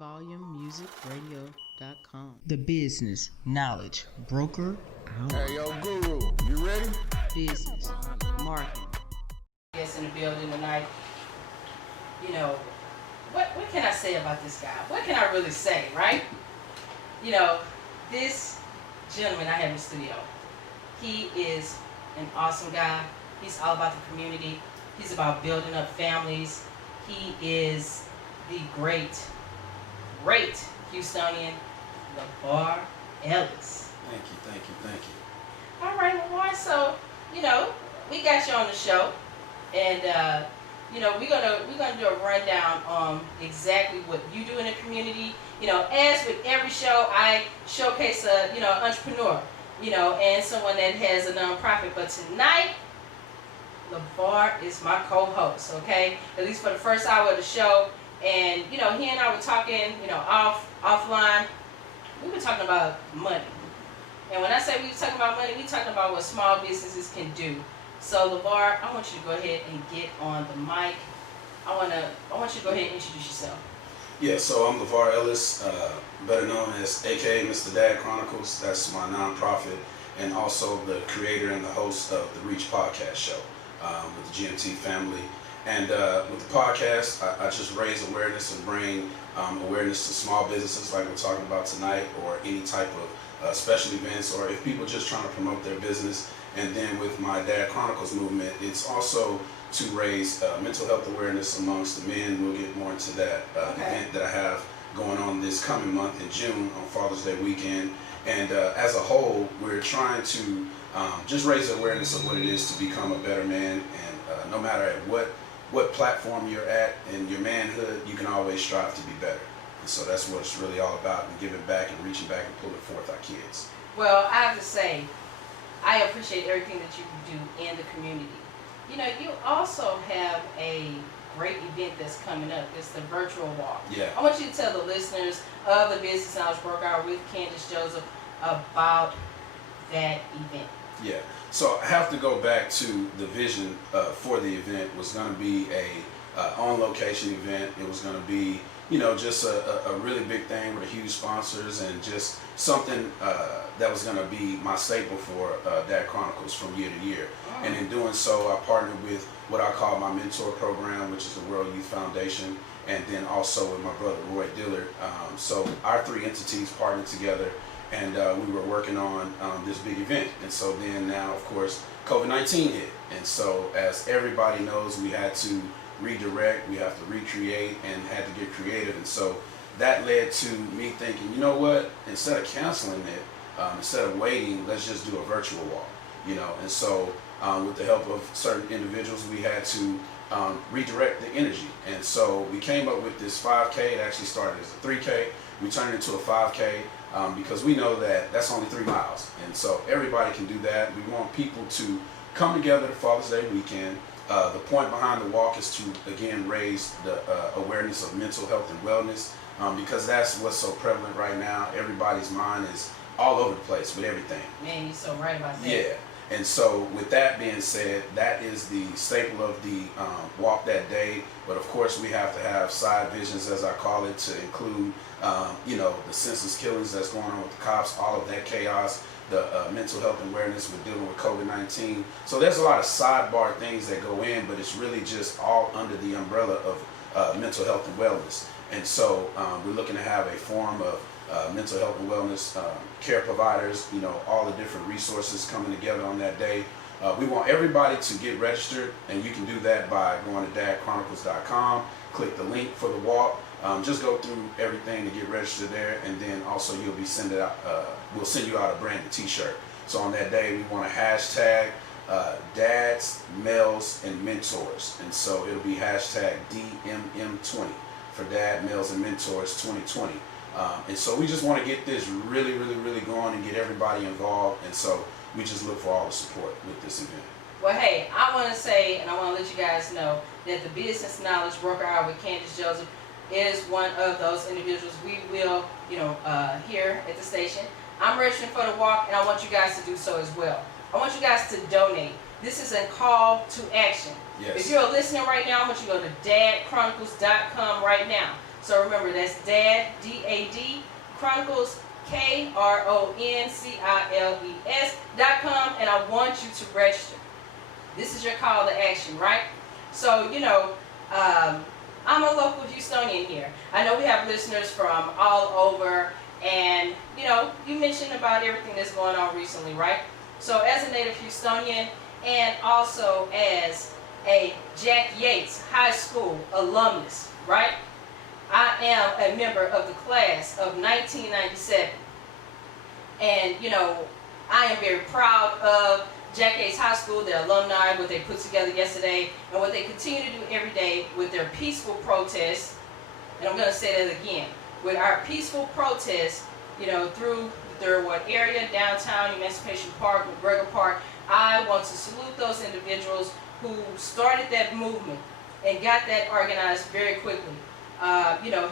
VolumeMusicRadio.com. The business knowledge broker out. Hey, yo, Guru, you ready? Business, marketing. Yes, in the building tonight. You know, what can I say about this guy? What can I really say, right? You know, this gentleman I have in the studio, he is an awesome guy. He's all about the community. He's about building up families. He is the great Houstonian, Lavar Ellis. Thank you. All right, Lavar. So, you know, we got you on the show, and you know, we're gonna do a rundown on exactly what you do in the community. You know, as with every show, I showcase a entrepreneur, and someone that has a nonprofit. But tonight, Lavar is my co-host. Okay, at least for the first hour of the show. And he and I were talking, offline. We were talking about money. And when I say we were talking about money, we were talking about what small businesses can do. So Lavar, I want you to go ahead and get on the mic. I want you to go ahead and introduce yourself. Yeah, so I'm Lavar Ellis, better known as AKA Mr. Dad Chronicles. That's my nonprofit, and also the creator and the host of the Reach podcast show with the GMT family. And with the podcast, I just raise awareness and bring awareness to small businesses like we're talking about tonight, or any type of special events, or if people just trying to promote their business. And then with my Dad Chronicles movement, it's also to raise mental health awareness amongst the men. We'll get more into that event that I have going on this coming month in June on Father's Day weekend. And as a whole, we're trying to just raise awareness of what it is to become a better man. And no matter at what platform you're at in your manhood, you can always strive to be better. And so that's what it's really all about, and giving back and reaching back and pulling forth our kids. Well, I have to say, I appreciate everything that you do in the community. You know, you also have a great event that's coming up. It's the virtual walk. Yeah. I want you to tell the listeners of the Business Knowledge Workout with Candace Joseph about that event. Yeah. So I have to go back to the vision for the event. Was going to be a on-location event. It was going to be, just a really big thing with huge sponsors, and just something that was going to be my staple for Dad Chronicles from year to year. Oh. And in doing so, I partnered with what I call my mentor program, which is the World Youth Foundation, and then also with my brother Roy Dillard. So our three entities partnered together, and we were working on this big event. And so then now, of course, COVID-19 hit. And so as everybody knows, we had to redirect, we have to recreate, and had to get creative. And so that led to me thinking, you know what, instead of canceling it, instead of waiting, let's just do a virtual walk, And so with the help of certain individuals, we had to redirect the energy. And so we came up with this 5K. It actually started as a 3K. We turned it into a 5K because we know that that's only 3 miles. And so everybody can do that. We want people to come together for Father's Day weekend. The point behind the walk is to, again, raise the awareness of mental health and wellness, because that's what's so prevalent right now. Everybody's mind is all over the place with everything. Man, you're so right about that. Yeah. And so with that being said, that is the staple of the walk that day. But of course, we have to have side visions, as I call it, to include, the senseless killings that's going on with the cops, all of that chaos, the mental health awareness with dealing with COVID-19. So there's a lot of sidebar things that go in, but it's really just all under the umbrella of mental health and wellness. And so we're looking to have a form of mental health and wellness care providers, all the different resources coming together on that day. We want everybody to get registered, and you can do that by going to dadchronicles.com, click the link for the walk. Just go through everything to get registered there, and then also you'll be we'll send you out a branded t-shirt. So on that day, we want to hashtag dads, males, and mentors. And so it'll be hashtag DMM20 for Dad, Males, and Mentors 2020. And so we just want to get this really, really, really going and get everybody involved. And so we just look for all the support with this event. Well, hey, I want to say, and I want to let you guys know that the Business Knowledge Workout with Candace Joseph is one of those individuals we will, here at the station. I'm registering for the walk, and I want you guys to do so as well. I want you guys to donate. This is a call to action. Yes. If you're listening right now, I want you to go to dadchronicles.com right now. So remember, that's Dad, D-A-D, Chronicles, KRONCILES.com, and I want you to register. This is your call to action, right? So, I'm a local Houstonian here. I know we have listeners from all over, and, you mentioned about everything that's going on recently, right? So as a native Houstonian and also as a Jack Yates High School alumnus, right? I am a member of the class of 1997. And, I am very proud of Jack Yates High School, their alumni, what they put together yesterday, and what they continue to do every day with their peaceful protests. And I'm going to say that again. With our peaceful protests, through the Third Ward area, downtown, Emancipation Park, McGregor Park, I want to salute those individuals who started that movement and got that organized very quickly.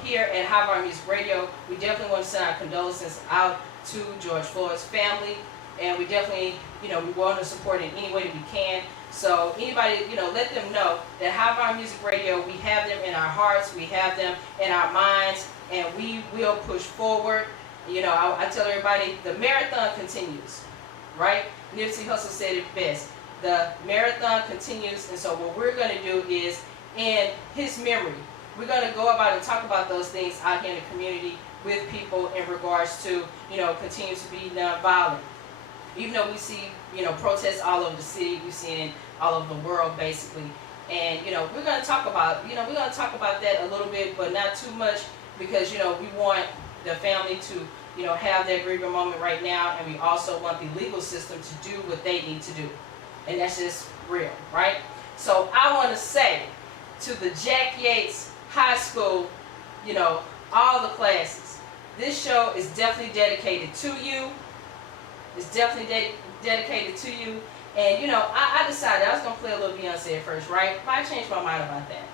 Here at Lavar Music Radio, we definitely want to send our condolences out to George Floyd's family, and we definitely, we want to support in any way that we can. So anybody, let them know that Lavar Music Radio, we have them in our hearts, we have them in our minds, and we will push forward. I tell everybody, the marathon continues, right? Nipsey Hussle said it best. The marathon continues, and so what we're going to do is, in his memory, we're going to go about and talk about those things out here in the community with people in regards to, continue to be nonviolent. Even though we see, protests all over the city, we see it all over the world, basically. And, we're going to talk about, that a little bit, but not too much, because, we want the family to, have their grieving moment right now, and we also want the legal system to do what they need to do. And that's just real, right? So I want to say to the Jack Yates High School, all the classes, this show is definitely dedicated to you. It's definitely dedicated to you. And, I decided I was going to play a little Beyonce at first, right? But I changed my mind about that.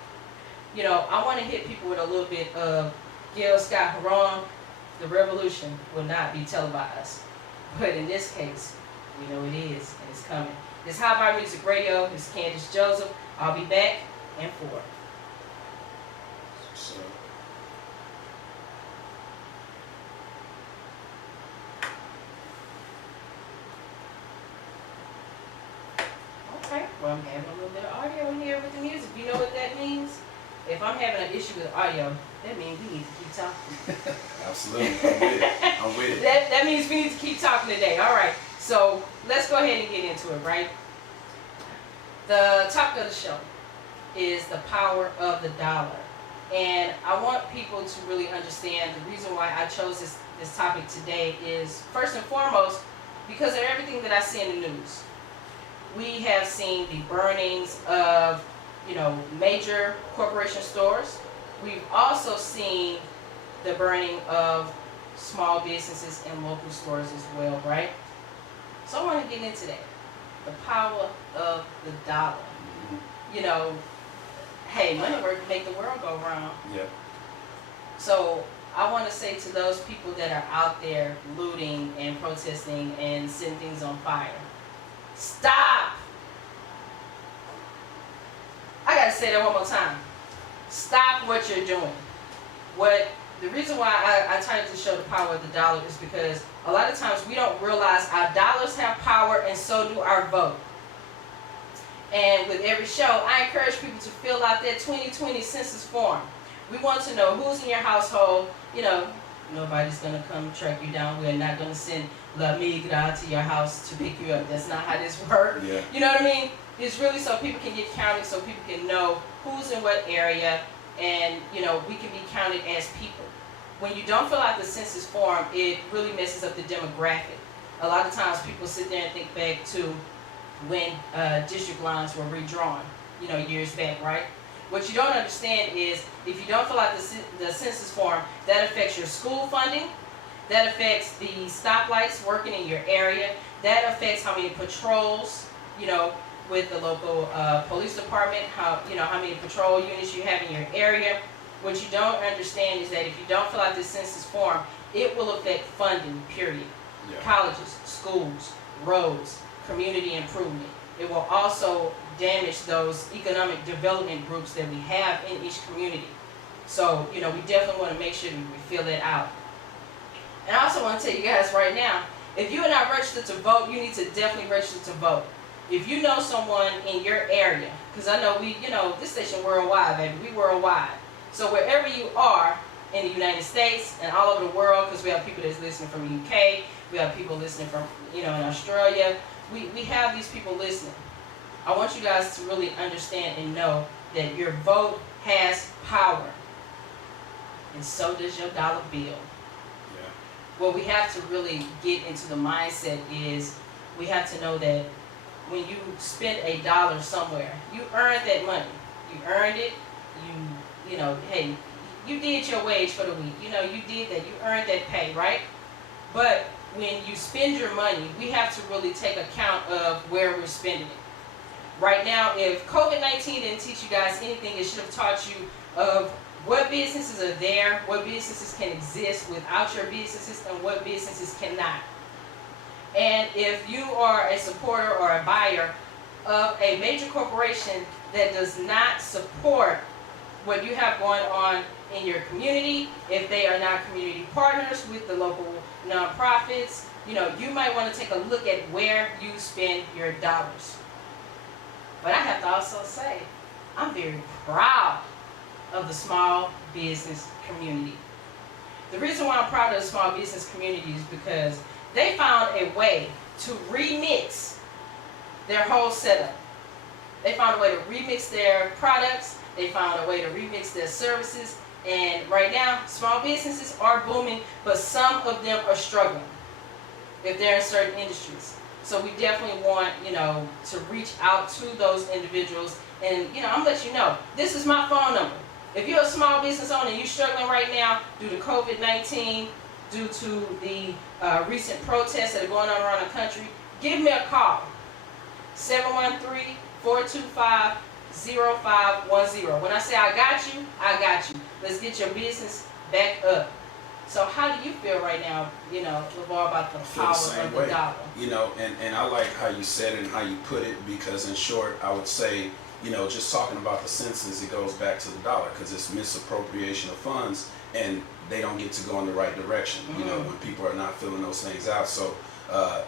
I want to hit people with a little bit of Gil Scott-Heron. The revolution will not be televised. But in this case, we know it is, and it's coming. This is Lavar Music Radio. This is Candace Joseph. I'll be back in 4. So, Okay, well, I'm having a little bit of audio in here with the music. You know what that means? If I'm having an issue with audio, that means we need to keep talking. absolutely. I'm with it. That means we need to keep talking today. All right, so let's go ahead and get into it, right? The topic of the show is the power of the dollar. And I want people to really understand the reason why I chose this topic today is, first and foremost, because of everything that I see in the news. We have seen the burnings of, major corporation stores. We've also seen the burning of small businesses and local stores as well, right? So I want to get into that. The power of the dollar. Hey, money work to make the world go round. Yep. So I want to say to those people that are out there looting and protesting and setting things on fire, stop! I gotta say that one more time. Stop what you're doing. The reason why I titled the show The Power of the Dollar is because a lot of times we don't realize our dollars have power, and so do our vote. And with every show, I encourage people to fill out their 2020 census form. We want to know who's in your household. Nobody's going to come track you down. We're not going to send La Migra to your house to pick you up. That's not how this works. Yeah. You know what I mean? It's really so people can get counted, so people can know who's in what area, and, we can be counted as people. When you don't fill out the census form, it really messes up the demographic. A lot of times people sit there and think back to when district lines were redrawn, years back, right? What you don't understand is if you don't fill out the census form, that affects your school funding, that affects the stoplights working in your area, that affects how many patrols, with the local police department, how many patrol units you have in your area. What you don't understand is that if you don't fill out this census form, it will affect funding, period. Yeah. Colleges, schools, roads, community improvement. It will also damage those economic development groups that we have in each community. So, we definitely want to make sure that we fill it out. And I also want to tell you guys right now, if you are not registered to vote, you need to definitely register to vote. If you know someone in your area, because I know this station worldwide, baby, we worldwide. So wherever you are in the United States and all over the world, because we have people that's listening from the UK, we have people listening from, in Australia, we have these people listening. I want you guys to really understand and know that your vote has power. And so does your dollar bill. What we have to really get into the mindset is we have to know that when you spend $1 somewhere, you earned that money. You earned it. Hey, you did your wage for the week. You did that. You earned that pay, right? But when you spend your money, we have to really take account of where we're spending it. Right now, if COVID-19 didn't teach you guys anything, it should have taught you of what businesses are there, what businesses can exist without your businesses, and what businesses cannot. And if you are a supporter or a buyer of a major corporation that does not support what you have going on in your community, if they are not community partners with the local nonprofits, you might want to take a look at where you spend your dollars. But I have to also say, I'm very proud of the small business community. The reason why I'm proud of the small business community is because they found a way to remix their whole setup. They found a way to remix their products. They found a way to remix their services. And right now, small businesses are booming, but some of them are struggling if they're in certain industries. So we definitely want, to reach out to those individuals. And, I'm going to let you know, this is my phone number. If you're a small business owner and you're struggling right now due to COVID-19, due to the recent protests that are going on around the country, give me a call. 713-425-0510. When I say I got you, I got you. Let's get your business back up. So how do you feel right now, Lavar, about the power of the dollar? And I like how you said it and how you put it, because in short, I would say, just talking about the census, it goes back to the dollar, because it's misappropriation of funds and they don't get to go in the right direction, when people are not filling those things out. So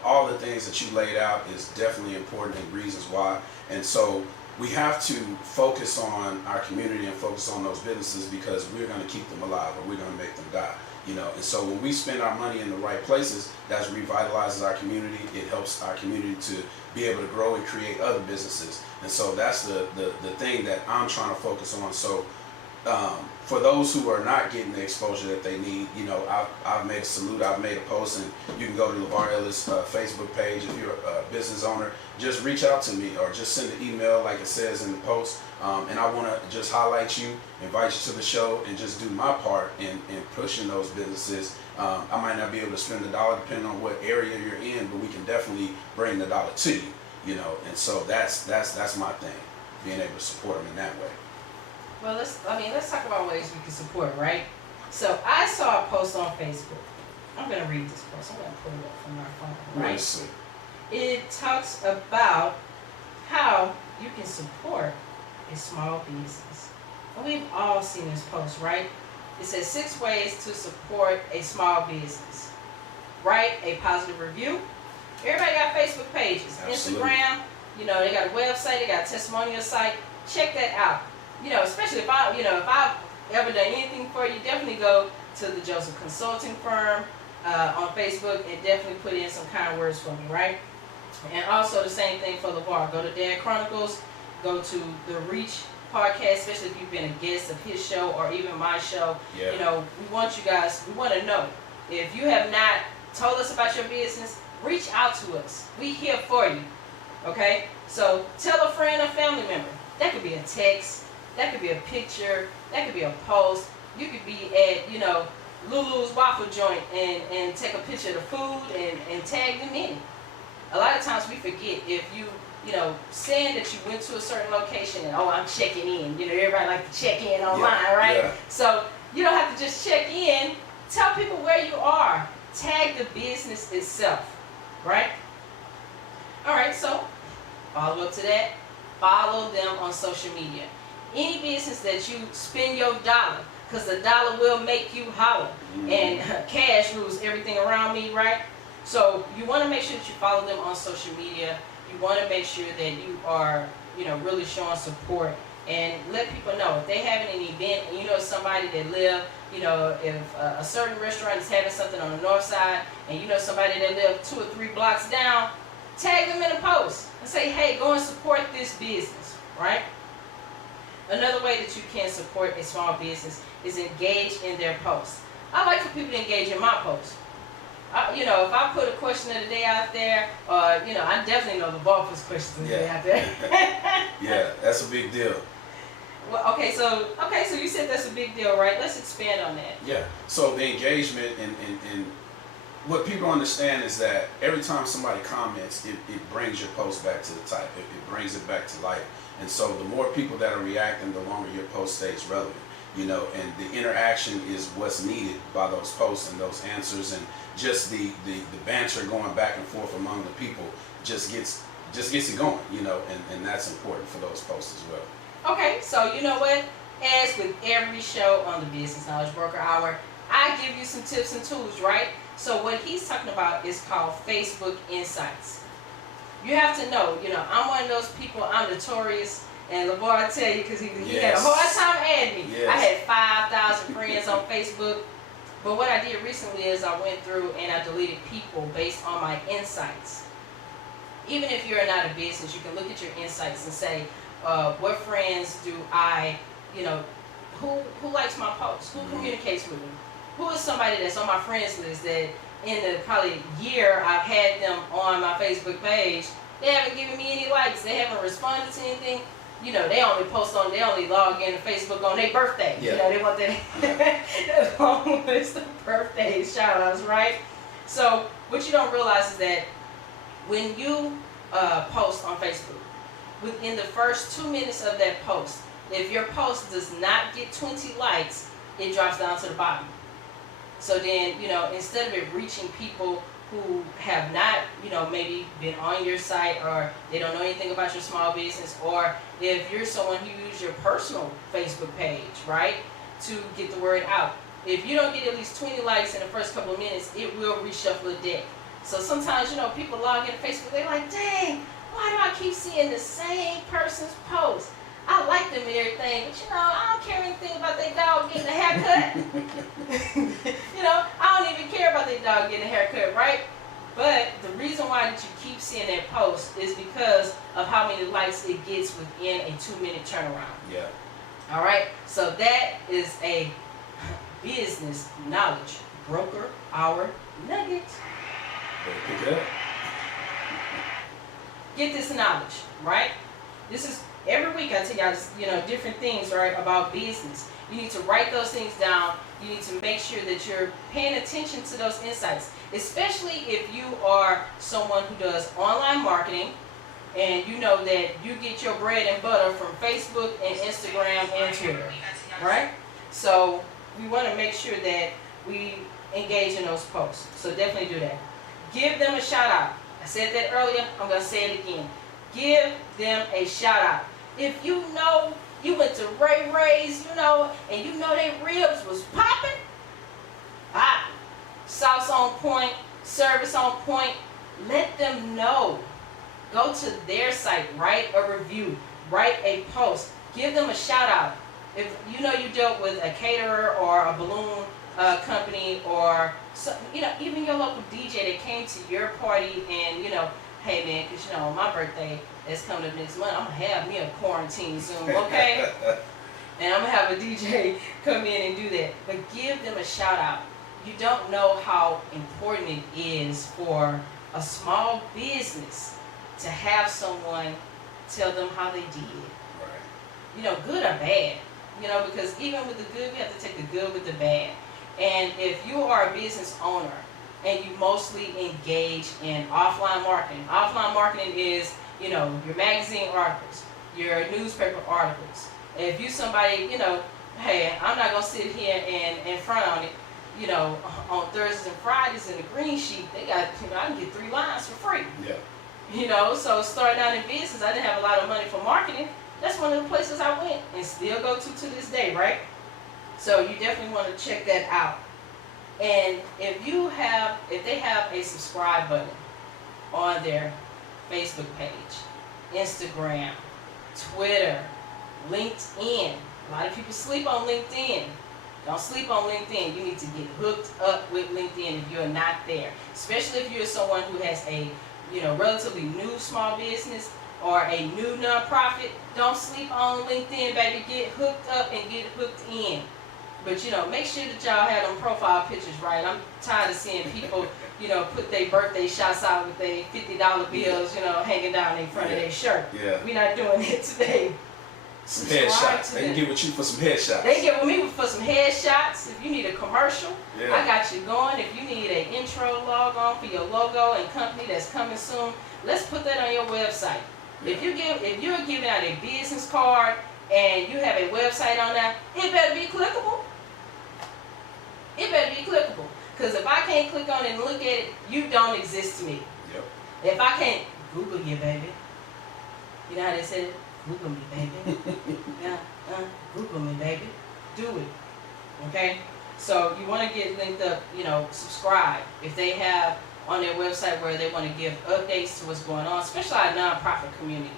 all the things that you laid out is definitely important and reasons why. And so we have to focus on our community and focus on those businesses, because we're going to keep them alive or we're going to make them die. And so when we spend our money in the right places, that revitalizes our community. It helps our community to be able to grow and create other businesses. And so that's the thing that I'm trying to focus on. So for those who are not getting the exposure that they need, I've made a salute, I've made a post, and you can go to Lavar Ellis Facebook page. If you're a business owner, just reach out to me or just send an email like it says in the post. And I want to just highlight you, invite you to the show, and just do my part in pushing those businesses. I might not be able to spend the dollar depending on what area you're in, but we can definitely bring the dollar to you, And so that's my thing, being able to support them in that way. Well, let's talk about ways we can support, right? So I saw a post on Facebook. I'm going to read this post. I'm going to pull it up from my phone, right? Nice. It talks about how you can support a small business. And we've all seen this post, right? It says 6 ways to support a small business. Write a positive review. Everybody got Facebook pages, Absolutely. Instagram, they got a website, they got a testimonial site. Check that out. Especially if I've ever done anything for you, definitely go to the Joseph Consulting Firm on Facebook and definitely put in some kind words for me, right? And also the same thing for Lavar. Go to Dad Chronicles, go to the Reach podcast, especially if you've been a guest of his show or even my show. Yeah. We want you guys, we want to know. If you have not told us about your business, reach out to us. We here for you, okay? So tell a friend or family member. That could be a text. That could be a picture. That could be a post. You could be at, Lulu's waffle joint and take a picture of the food and tag them in. A lot of times we forget if you, saying that you went to a certain location and, I'm checking in. Everybody like to check in online, right? Yeah. So you don't have to just check in. Tell people where you are. Tag the business itself, right? All right, so follow up to that. Follow them on social media. Any business that you spend your dollar, because the dollar will make you holler. And cash rules everything around me, right? So you want to make sure that you follow them on social media. You want to make sure that you are, really showing support, and let people know if they having an event and you know somebody that live, if a certain restaurant is having something on the north side and you know somebody that live 2 or 3 blocks down, tag them in a post and say, hey, go and support this business, right? Another way that you can support a small business is engage in their posts. I like for people to engage in my posts. If I put a question of the day out there, I definitely know the Lavar question of the day out there. Yeah, that's a big deal. Well, okay, so you said that's a big deal, right? Let's expand on that. Yeah. So the engagement and what people understand is that every time somebody comments, it brings your post back to the type. It brings it back to life. And so the more people that are reacting, the longer your post stays relevant. And the interaction is what's needed by those posts and those answers, and just the banter going back and forth among the people just gets it going, and that's important for those posts as well. Okay, so you know what? As with every show on the Business Knowledge Broker Hour, I give you some tips and tools, right? So what he's talking about is called Facebook Insights. You have to know, I'm one of those people, I'm notorious. And Lavar, I tell you, because he had a hard time adding me. Yes. I had 5,000 friends on Facebook. But what I did recently is I went through and I deleted people based on my insights. Even if you're not a business, you can look at your insights and say, what friends do I, who likes my posts? Who communicates with me? Who is somebody that's on my friends list that in the probably year I've had them on my Facebook page, they haven't given me any likes, they haven't responded to anything. They only log in to Facebook on their birthday. Yeah. They want that long list of birthday shout outs, right? So what you don't realize is that when you post on Facebook, within the first 2 minutes of that post, if your post does not get 20 likes, it drops down to the bottom. So then, instead of it reaching people who have not, maybe been on your site, or they don't know anything about your small business, or if you're someone who uses your personal Facebook page, right, to get the word out. If you don't get at least 20 likes in the first couple of minutes, it will reshuffle the deck. So sometimes, people log into Facebook, they're like, dang, why do I keep seeing the same person's post? I like them and everything, but I don't care anything about their dog getting a haircut. I don't even care about their dog getting a haircut, right? But the reason why that you keep seeing that post is because of how many likes it gets within a 2-minute turnaround. Yeah. All right. So that is a business knowledge broker hour nugget. Better pick it up. Get this knowledge, right? This is every week I tell y'all, different things, right, about business. You need to write those things down. You need to make sure that you're paying attention to those insights, especially if you are someone who does online marketing and you know that you get your bread and butter from Facebook and Instagram and Twitter, right? So we want to make sure that we engage in those posts. So definitely do that. Give them a shout out. I said that earlier. I'm going to say it again. Give them a shout out. If you went to Ray Ray's, and their ribs was popping, sauce on point, service on point, let them know. Go to their site, write a review, write a post, give them a shout out. If you dealt with a caterer or a balloon company, or even your local DJ that came to your party and hey man, because my birthday is coming up next month, I'm gonna have me a quarantine Zoom, okay? And I'm gonna have a DJ come in and do that. But give them a shout out. You don't know how important it is for a small business to have someone tell them how they did. Right. Good or bad. Because even with the good, we have to take the good with the bad. And if you are a business owner and you mostly engage in offline marketing is, your magazine articles, your newspaper articles. If you somebody, hey, I'm not gonna sit here and front on it. On Thursdays and Fridays in the green sheet, they got, I can get 3 lines for free. Yeah. So starting out in business, I didn't have a lot of money for marketing. That's one of the places I went and still go to this day, right? So you definitely want to check that out. And if they have a subscribe button on their Facebook page, Instagram, Twitter, LinkedIn. A lot of people sleep on LinkedIn. Don't sleep on LinkedIn. You need to get hooked up with LinkedIn if you're not there. Especially if you're someone who has a relatively new small business or a new nonprofit. Don't sleep on LinkedIn, baby. Get hooked up and get hooked in. But make sure that y'all have them profile pictures right. I'm tired of seeing people, put their birthday shots out with their $50 bills, hanging down in front of their shirt. Yeah. We're not doing it today. Some headshots. They can get with you for some headshots. They get with me for some headshots. If you need a commercial, yeah. I got you going. If you need an intro log on for your logo and company that's coming soon, let's put that on your website. Yeah. If you're giving out a business card and you have a website on that, it better be clickable. It better be clickable. Because if I can't click on it and look at it, you don't exist to me. Yep. If I can't Google you, baby. You know how they said it? Google me, baby. Yeah, Google me, baby. Do it. Okay? So you want to get linked up, subscribe. If they have on their website where they want to give updates to what's going on, especially our nonprofit community.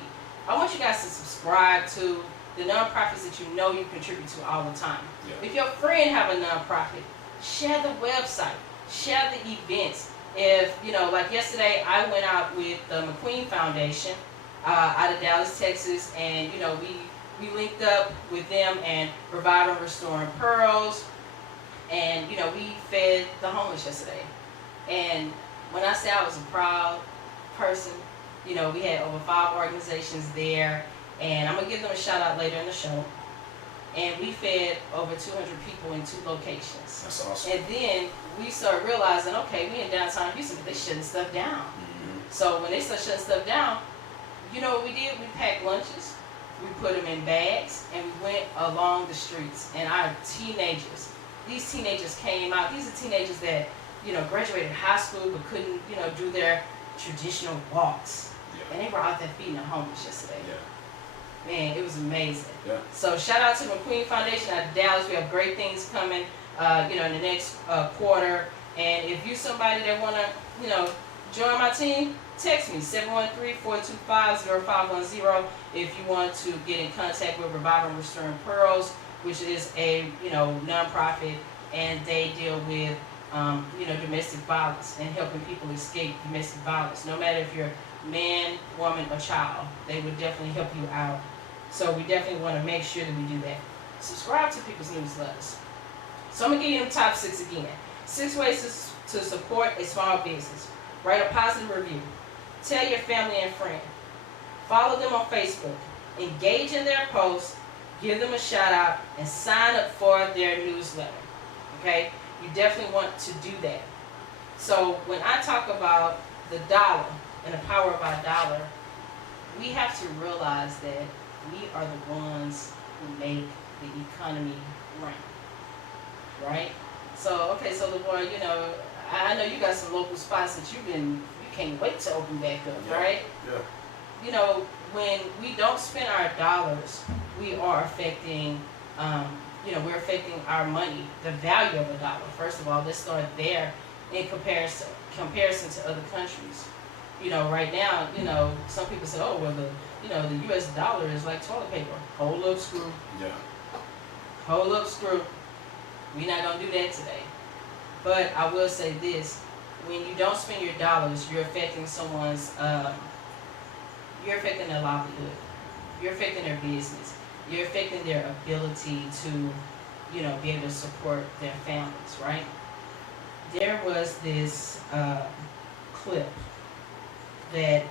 I want you guys to subscribe to the nonprofits that you contribute to all the time. Yeah. If your friend have a nonprofit, share the website, share the events. If, like yesterday, I went out with the McQueen Foundation out of Dallas, Texas, and, we linked up with them and Revive and Restoring Pearls, and, we fed the homeless yesterday. And when I say I was a proud person, we had over 5 organizations there, and I'm going to give them a shout out later in the show. And we fed over 200 people in 2 locations. That's awesome. And then we started realizing, okay, we in downtown Houston, but they shutting stuff down. Mm-hmm. So when they start shutting stuff down, you know what we did? We packed lunches, we put them in bags, and we went along the streets. And our teenagers, these teenagers came out. These are teenagers that, graduated high school but couldn't, do their traditional walks. Yeah. And they were out there feeding the homeless yesterday. Yeah. Man, it was amazing. Yeah. So shout out to the McQueen Foundation out of Dallas. We have great things coming, in the next quarter. And if you're somebody that want to, join my team, text me, 713-425-0510 if you want to get in contact with Revive and Restoring Pearls, which is a, nonprofit, and they deal with, domestic violence and helping people escape domestic violence. No matter if you're man, woman, or child, they would definitely help you out. So we definitely want to make sure that we do that. Subscribe to people's newsletters. So I'm going to give you them top 6 again. 6 ways to support a small business. Write a positive review. Tell your family and friend. Follow them on Facebook. Engage in their posts. Give them a shout out and sign up for their newsletter. Okay? You definitely want to do that. So when I talk about the dollar and the power of our dollar, we have to realize that we are the ones who make the economy run. Right? So, okay, so LeVar, I know you got some local spots that you can't wait to open back up, Yeah. right? Yeah. When we don't spend our dollars, we are affecting, we're affecting our money, the value of a dollar. First of all, let's start there in comparison to other countries. Right now, some people say, oh, well, the U.S. dollar is like toilet paper. Hold up, screw. Yeah. Hold up, screw. We're not going to do that today. But I will say this. When you don't spend your dollars, you're affecting you're affecting their livelihood. You're affecting their business. You're affecting their ability to, be able to support their families, right? There was this clip that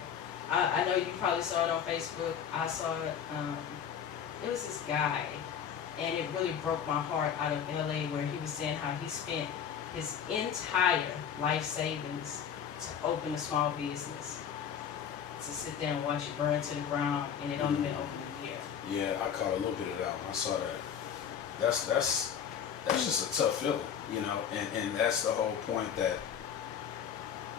I know you probably saw it on Facebook. I saw it. It was this guy, and it really broke my heart out of LA, where he was saying how he spent his entire life savings to open a small business, to sit there and watch it burn to the ground, and it only been open a year. Yeah, I caught a little bit of that one. I saw that. That's just a tough feeling, and that's the whole point. That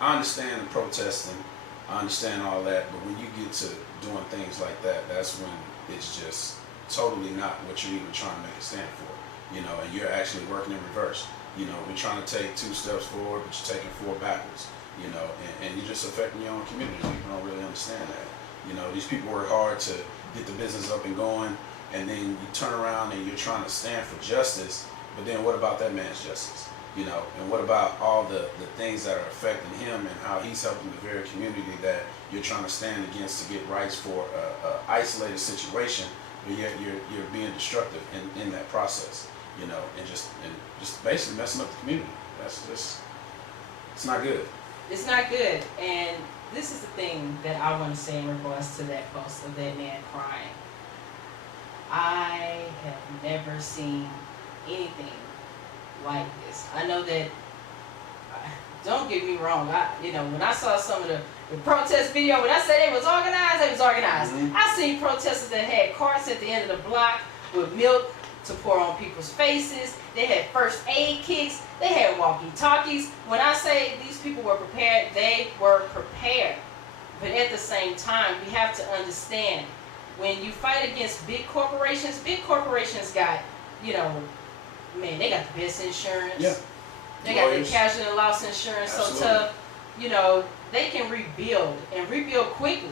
I understand the protesting, I understand all that, but when you get to doing things like that, that's when it's just totally not what you're even trying to make a stand for. you know, and you're actually working in reverse. You know, we're trying to take 2 steps forward, but you're taking 4 backwards, you know, and you're just affecting your own community. People don't really understand that. You know, these people work hard to get the business up and going, and then you turn around and you're trying to stand for justice, but then what about that man's justice? You know, and what about all the things that are affecting him and how he's helping the very community that you're trying to stand against to get rights for a isolated situation, but yet you're being destructive in that process, you know, and just basically messing up the community. That's just, it's not good. It's not good. And this is the thing that I want to say in regards to that post of that man crying. I have never seen anything like this. I know that, don't get me wrong, you know, when I saw some of the protest video, when I said they was organized, they was organized. Mm-hmm. I seen protesters that had carts at the end of the block with milk to pour on people's faces. They had first aid kits. They had walkie-talkies. When I say these people were prepared, they were prepared. But at the same time, we have to understand, when you fight against big corporations got, you know, man, they got the best insurance. Yeah. They Lawyers. got the casualty and loss insurance Absolutely. so tough. You know, they can rebuild and rebuild quickly.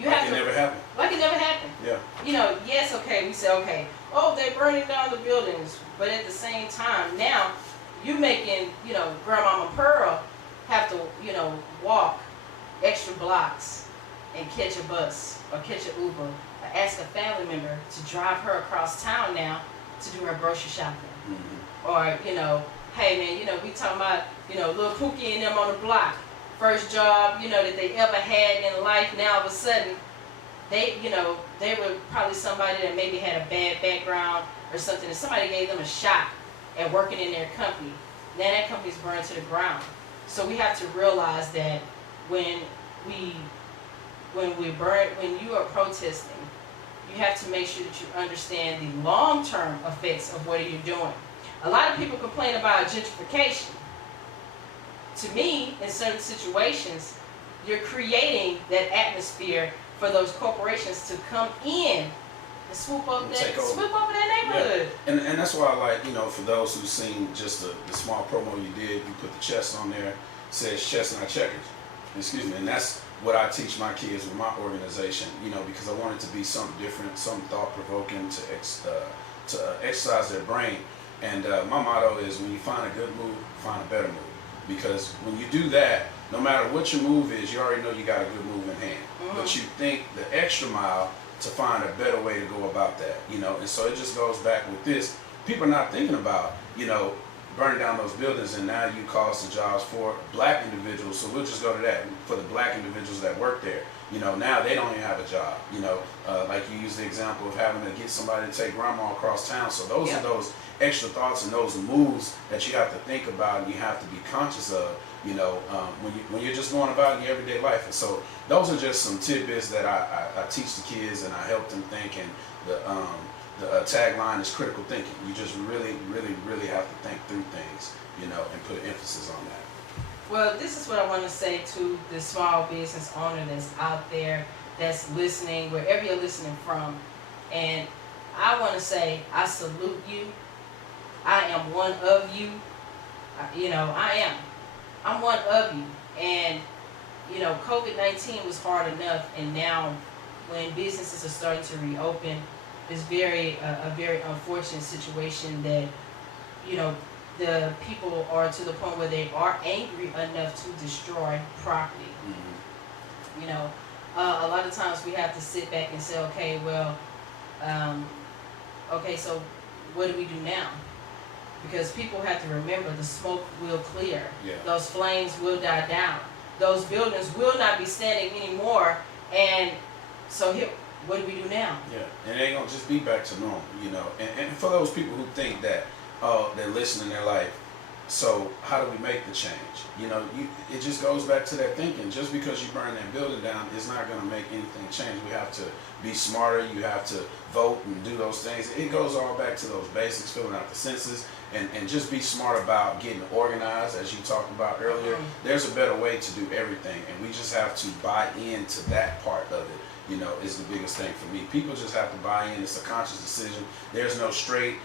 You Like have it to, never happened. like it never happened. Yeah. You know, yes, okay, we say, okay, oh, they're burning down the buildings. But at the same time, now, you making, you know, Grandmama Pearl have to, you know, walk extra blocks and catch a bus or catch an Uber or ask a family member to drive her across town now to do her grocery shopping. Mm-hmm. Or, you know, hey man, you know, we talking about, you know, little Pookie and them on the block. First job, you know, that they ever had in life. Now all of a sudden, they, you know, they were probably somebody that maybe had a bad background or something, and somebody gave them a shot at working in their company. Now that company's burned to the ground. So we have to realize that when you are protesting, you have to make sure that you understand the long-term effects of what you're doing. A lot of people complain about gentrification. To me, in certain situations, you're creating that atmosphere for those corporations to come in and swoop over that neighborhood. Yeah. And that's why I like, you know, for those who've seen just the small promo you did, you put the chess on there, says chess not checkers. Excuse me. And that's what I teach my kids with my organization, you know, because I want it to be something different, something thought-provoking to exercise their brain. And my motto is, when you find a good move, find a better move. Because when you do that, no matter what your move is, you already know you got a good move in hand. Mm-hmm. But you think the extra mile to find a better way to go about that, you know. And so it just goes back with this. People are not thinking about, you know, burning down those buildings, and now you cost the jobs for black individuals. So we'll just go to that, for the black individuals that work there. You know, now they don't even have a job. You know, like you used the example of having to get somebody to take grandma across town. So those are those extra thoughts and those moves that you have to think about and you have to be conscious of, you know, when you're just going about in your everyday life. And so those are just some tidbits that I teach the kids and I help them think. And the tagline is critical thinking. You just really, really, really have to think through things, you know, and put emphasis on that. Well, this is what I want to say to the small business owner that's out there, that's listening, wherever you're listening from. And I want to say, I salute you. I am one of you. You know, I'm one of you. And, you know, COVID-19 was hard enough. And now when businesses are starting to reopen, it's a very unfortunate situation that, you know, the people are to the point where they are angry enough to destroy property. Mm-hmm. You know, a lot of times we have to sit back and say, okay, well, okay, so what do we do now? Because people have to remember, the smoke will clear. Yeah. Those flames will die down. Those buildings will not be standing anymore. And so here, what do we do now? Yeah, and it ain't gonna just be back to normal, you know. And for those people who think that, they're listening in their life, so how do we make the change? You know, it just goes back to that thinking. Just because you burn that building down is not going to make anything change. We have to be smarter. You have to vote and do those things. It goes all back to those basics, filling out the census, and just be smart about getting organized, as you talked about earlier. Mm-hmm. There's a better way to do everything, and we just have to buy into that part of it, you know, is the biggest thing for me. People just have to buy in. It's a conscious decision. There's no straight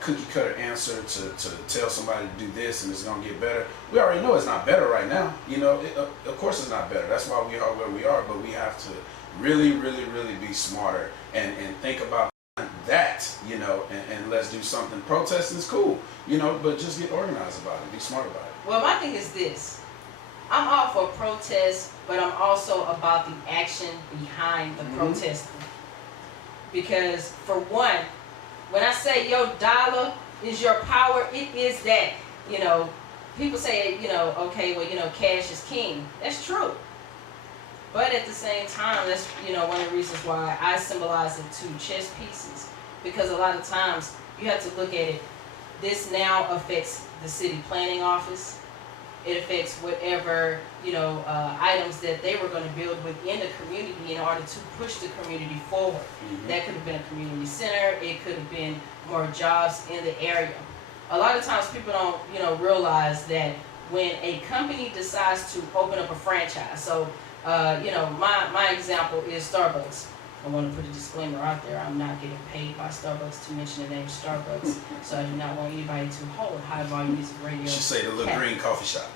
cookie cutter answer to tell somebody to do this and it's going to get better. We already know it's not better right now. You know, of course it's not better. That's why we are where we are. But we have to really, really, really be smarter and think about that, you know, and let's do something. Protesting is cool, you know, but just get organized about it. Be smart about it. Well, my thing is this. I'm all for protest, but I'm also about the action behind the protesting. Because for one, when I say your dollar is your power, it is that. You know, people say, you know, okay, well, you know, cash is king. That's true. But at the same time, that's, you know, one of the reasons why I symbolize it to chess pieces. Because a lot of times you have to look at it. This now affects the city planning office. It affects whatever, you know, items that they were going to build within the community in order to push the community forward. That could have been a community center. It could have been more jobs in the area. A lot of times people don't, you know, realize that when a company decides to open up a franchise. So, you know, my example is Starbucks. I want to put a disclaimer out there. I'm not getting paid by Starbucks to mention the name Starbucks, so I do not want anybody to hold high volume music radio. You should say the little green coffee shop.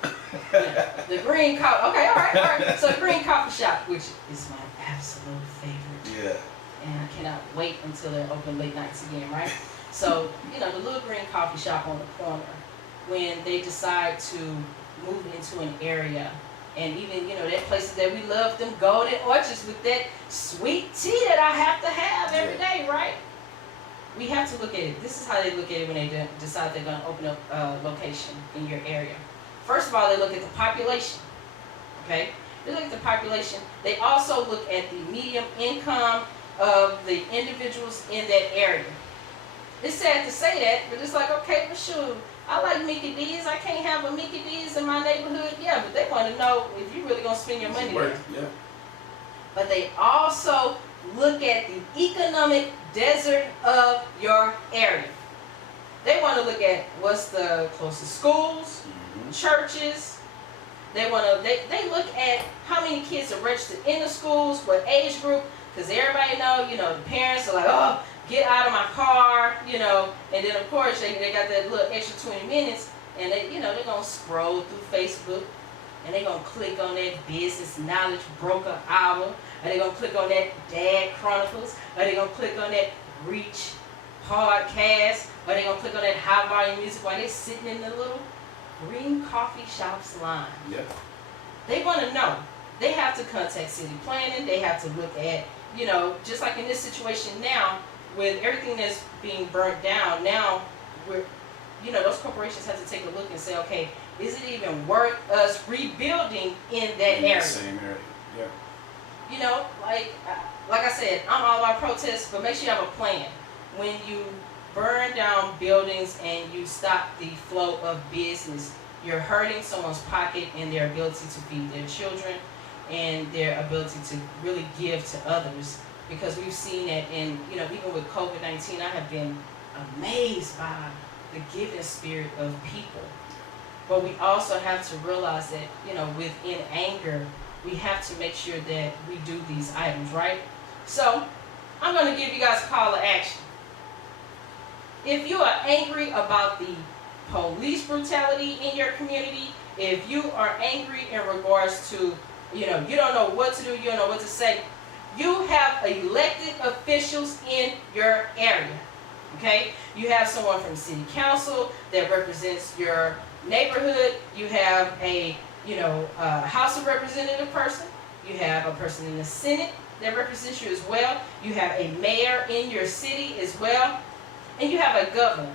Yeah, the green coffee. Okay, all right. So the green coffee shop, which is my absolute favorite. Yeah. And I cannot wait until they're open late nights again, right? So, you know, the little green coffee shop on the corner, when they decide to move into an area. And even, you know, that places that we love, them golden orchards with that sweet tea that I have to have every day, right? We have to look at it. This is how they look at it when they decide they're going to open up a location in your area. First of all, they look at the population, okay? They look at the population. They also look at the median income of the individuals in that area. It's sad to say that, but it's like, okay, well, shoot. I like Mickey D's. I can't have a Mickey D's in my neighborhood. Yeah, but they want to know if you're really going to spend your money there. Yeah. But they also look at the economic desert of your area. They want to look at what's the closest schools, churches. They want to. They look at how many kids are registered in the schools, what age group, because everybody know, you know, the parents are like, oh, get out of my car, you know, and then of course they got that little extra 20 minutes and they, you know, they're going to scroll through Facebook and they're going to click on that Business Knowledge Broker album, or they're going to click on that Dad Chronicles, or they're going to click on that Reach podcast, or they're going to click on that high volume music while they're sitting in the little green coffee shop's line. Yeah. They want to know. They have to contact city planning. They have to look at, you know, just like in this situation now, with everything that's being burnt down, now we're, you know, those corporations have to take a look and say, okay, is it even worth us rebuilding in that area? Same area, yeah. You know, like I said, I'm all about protests, but make sure you have a plan. When you burn down buildings and you stop the flow of business, you're hurting someone's pocket and their ability to feed their children and their ability to really give to others. Because we've seen that in, you know, even with COVID-19, I have been amazed by the giving spirit of people. But we also have to realize that, you know, within anger, we have to make sure that we do these items, right? So, I'm going to give you guys a call to action. If you are angry about the police brutality in your community, if you are angry in regards to, you know, you don't know what to do, you don't know what to say, you have elected officials in your area, okay? You have someone from city council that represents your neighborhood. You have a, you know, House of Representative person. You have a person in the Senate that represents you as well. You have a mayor in your city as well. And you have a governor.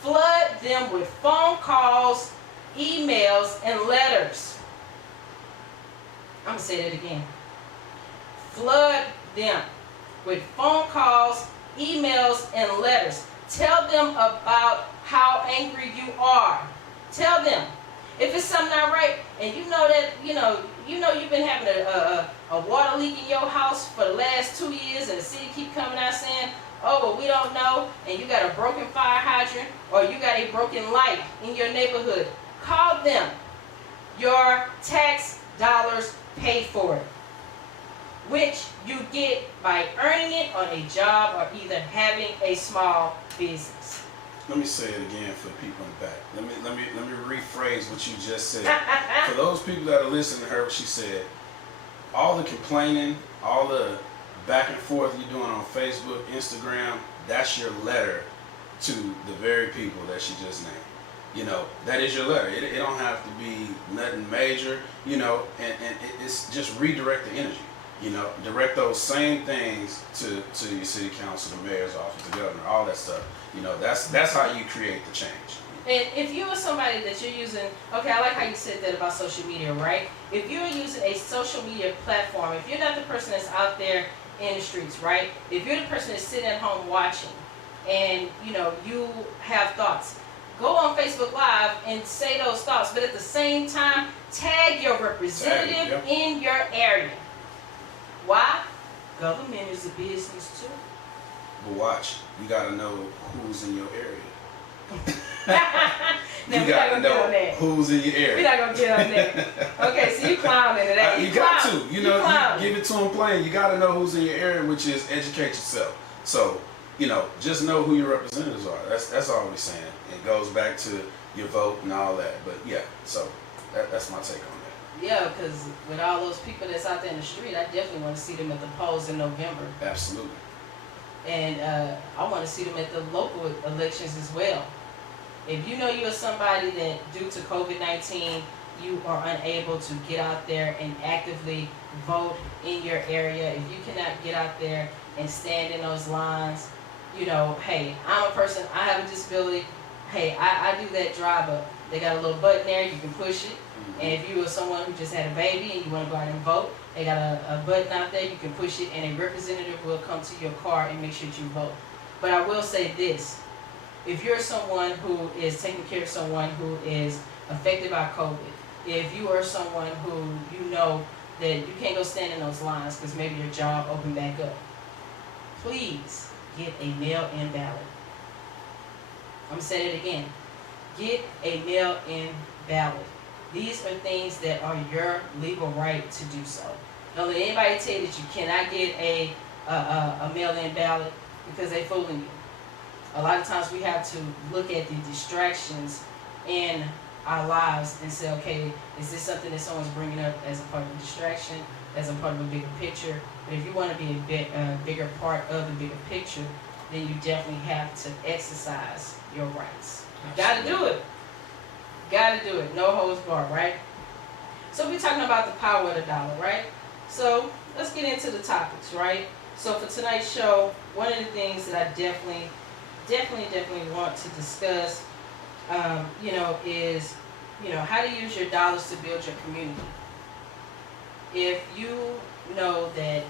Flood them with phone calls, emails, and letters. I'm going to say that again. Flood them with phone calls, emails, and letters. Tell them about how angry you are. Tell them. If it's something not right, and you know that, you know you've been having a water leak in your house for the last 2 years, and the city keep coming out saying, oh, well, we don't know, and you got a broken fire hydrant, or you got a broken light in your neighborhood. Call them. Your tax dollars pay for it, which you get by earning it on a job or either having a small business. Let me say it again for the people in the back. Let me rephrase what you just said. For those people that are listening to her, what she said, all the complaining, all the back and forth you're doing on Facebook, Instagram, that's your letter to the very people that she just named. You know, that is your letter. It don't have to be nothing major, you know, and it's just redirect the energy. You know, direct those same things to your city council, the mayor's office, the governor, all that stuff. You know, that's how you create the change. And if you are somebody that you're using, okay, I like how you said that about social media, right? If you're using a social media platform, if you're not the person that's out there in the streets, right? If you're the person that's sitting at home watching, and you know you have thoughts, go on Facebook Live and say those thoughts, but at the same time, tag your representative in your area. Why? Government is a business too. But watch, you gotta know who's in your area. Now, You gotta know who's in your we're area. not gonna get on there. Okay, so you climb into that. You got to. You know, clown. you give it to them plain. You gotta know who's in your area, which is educate yourself. So, you know, just know who your representatives are. That's all we're saying. It goes back to your vote and all that. But yeah, so that's my take on that. Yeah, because with all those people that's out there in the street, I definitely want to see them at the polls in November. Absolutely. And I want to see them at the local elections as well. If you know you're somebody that due to COVID-19, you are unable to get out there and actively vote in your area, if you cannot get out there and stand in those lines, you know, hey, I'm a person, I have a disability, hey, I do that drive up. They got a little button there, you can push it. And if you are someone who just had a baby and you want to go out and vote, they got a button out there, you can push it, and a representative will come to your car and make sure that you vote. But I will say this, if you're someone who is taking care of someone who is affected by COVID, if you are someone who you know that you can't go stand in those lines because maybe your job opened back up, please get a mail-in ballot. I'm going to say it again. Get a mail-in ballot. These are things that are your legal right to do so. Don't let anybody tell you that you cannot get a mail-in ballot because they're fooling you. A lot of times we have to look at the distractions in our lives and say, okay, is this something that someone's bringing up as a part of a distraction, as a part of a bigger picture? But if you want to be a bigger part of the bigger picture, then you definitely have to exercise your rights. You got to do it. Got to do it. No holds barred, right? So we're talking about the power of the dollar, right? So let's get into the topics, right? So for tonight's show, one of the things that I definitely want to discuss, is, how to use your dollars to build your community. If you know that,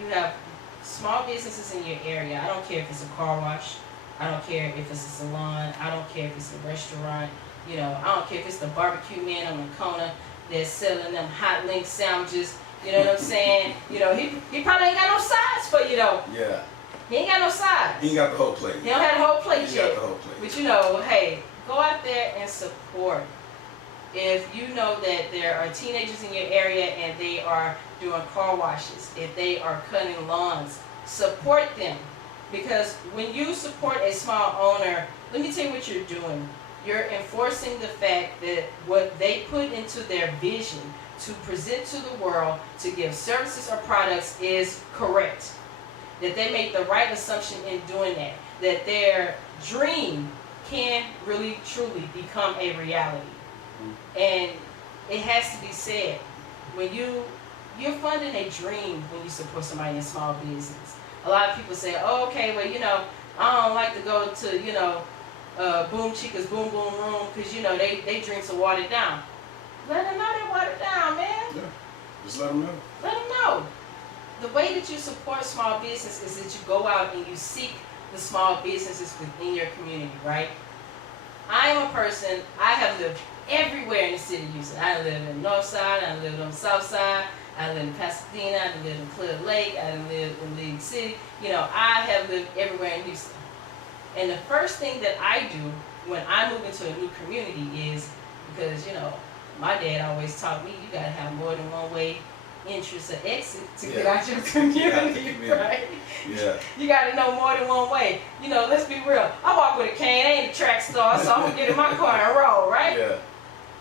you have small businesses in your area, I don't care if it's a car wash, I don't care if it's a salon, I don't care if it's a restaurant, I don't care if it's the barbecue man on the corner that's selling them hot link sandwiches, you know what I'm saying? He probably ain't got no sides for you though. Yeah. He ain't got no sides. He ain't got the whole plate. He don't have the whole plate He yet. got the whole plate. But hey, go out there and support. If you know that there are teenagers in your area and they are doing car washes, if they are cutting lawns, support them. Because when you support a small owner, let me tell you what you're doing. You're enforcing the fact that what they put into their vision to present to the world, to give services or products is correct. That they make the right assumption in doing that. That their dream can really, truly become a reality. And it has to be said, when you're funding a dream when you support somebody in small business. A lot of people say, oh, okay, well, I don't like to go to, Boom Chica's Boom Boom Room because, they drinks are watered down. Let them know they're watered down, man. Yeah, just let them know. Let them know. The way that you support small business is that you go out and you seek the small businesses within your community, right? I am a person, I have lived everywhere in the city of Houston. I lived in the north side, I lived on the south side, I lived in Pasadena, I lived in Clear Lake, I lived in League City. I have lived everywhere in Houston. And the first thing that I do when I move into a new community is, because, my dad always taught me, you gotta have more than one way entrance or exit to Yeah. get out your Get out the community, community. right? Yeah. You got to know more than one way. You know, let's be real. I walk with a cane, I ain't a track star, so I'm going to get in my car and roll, right? Yeah.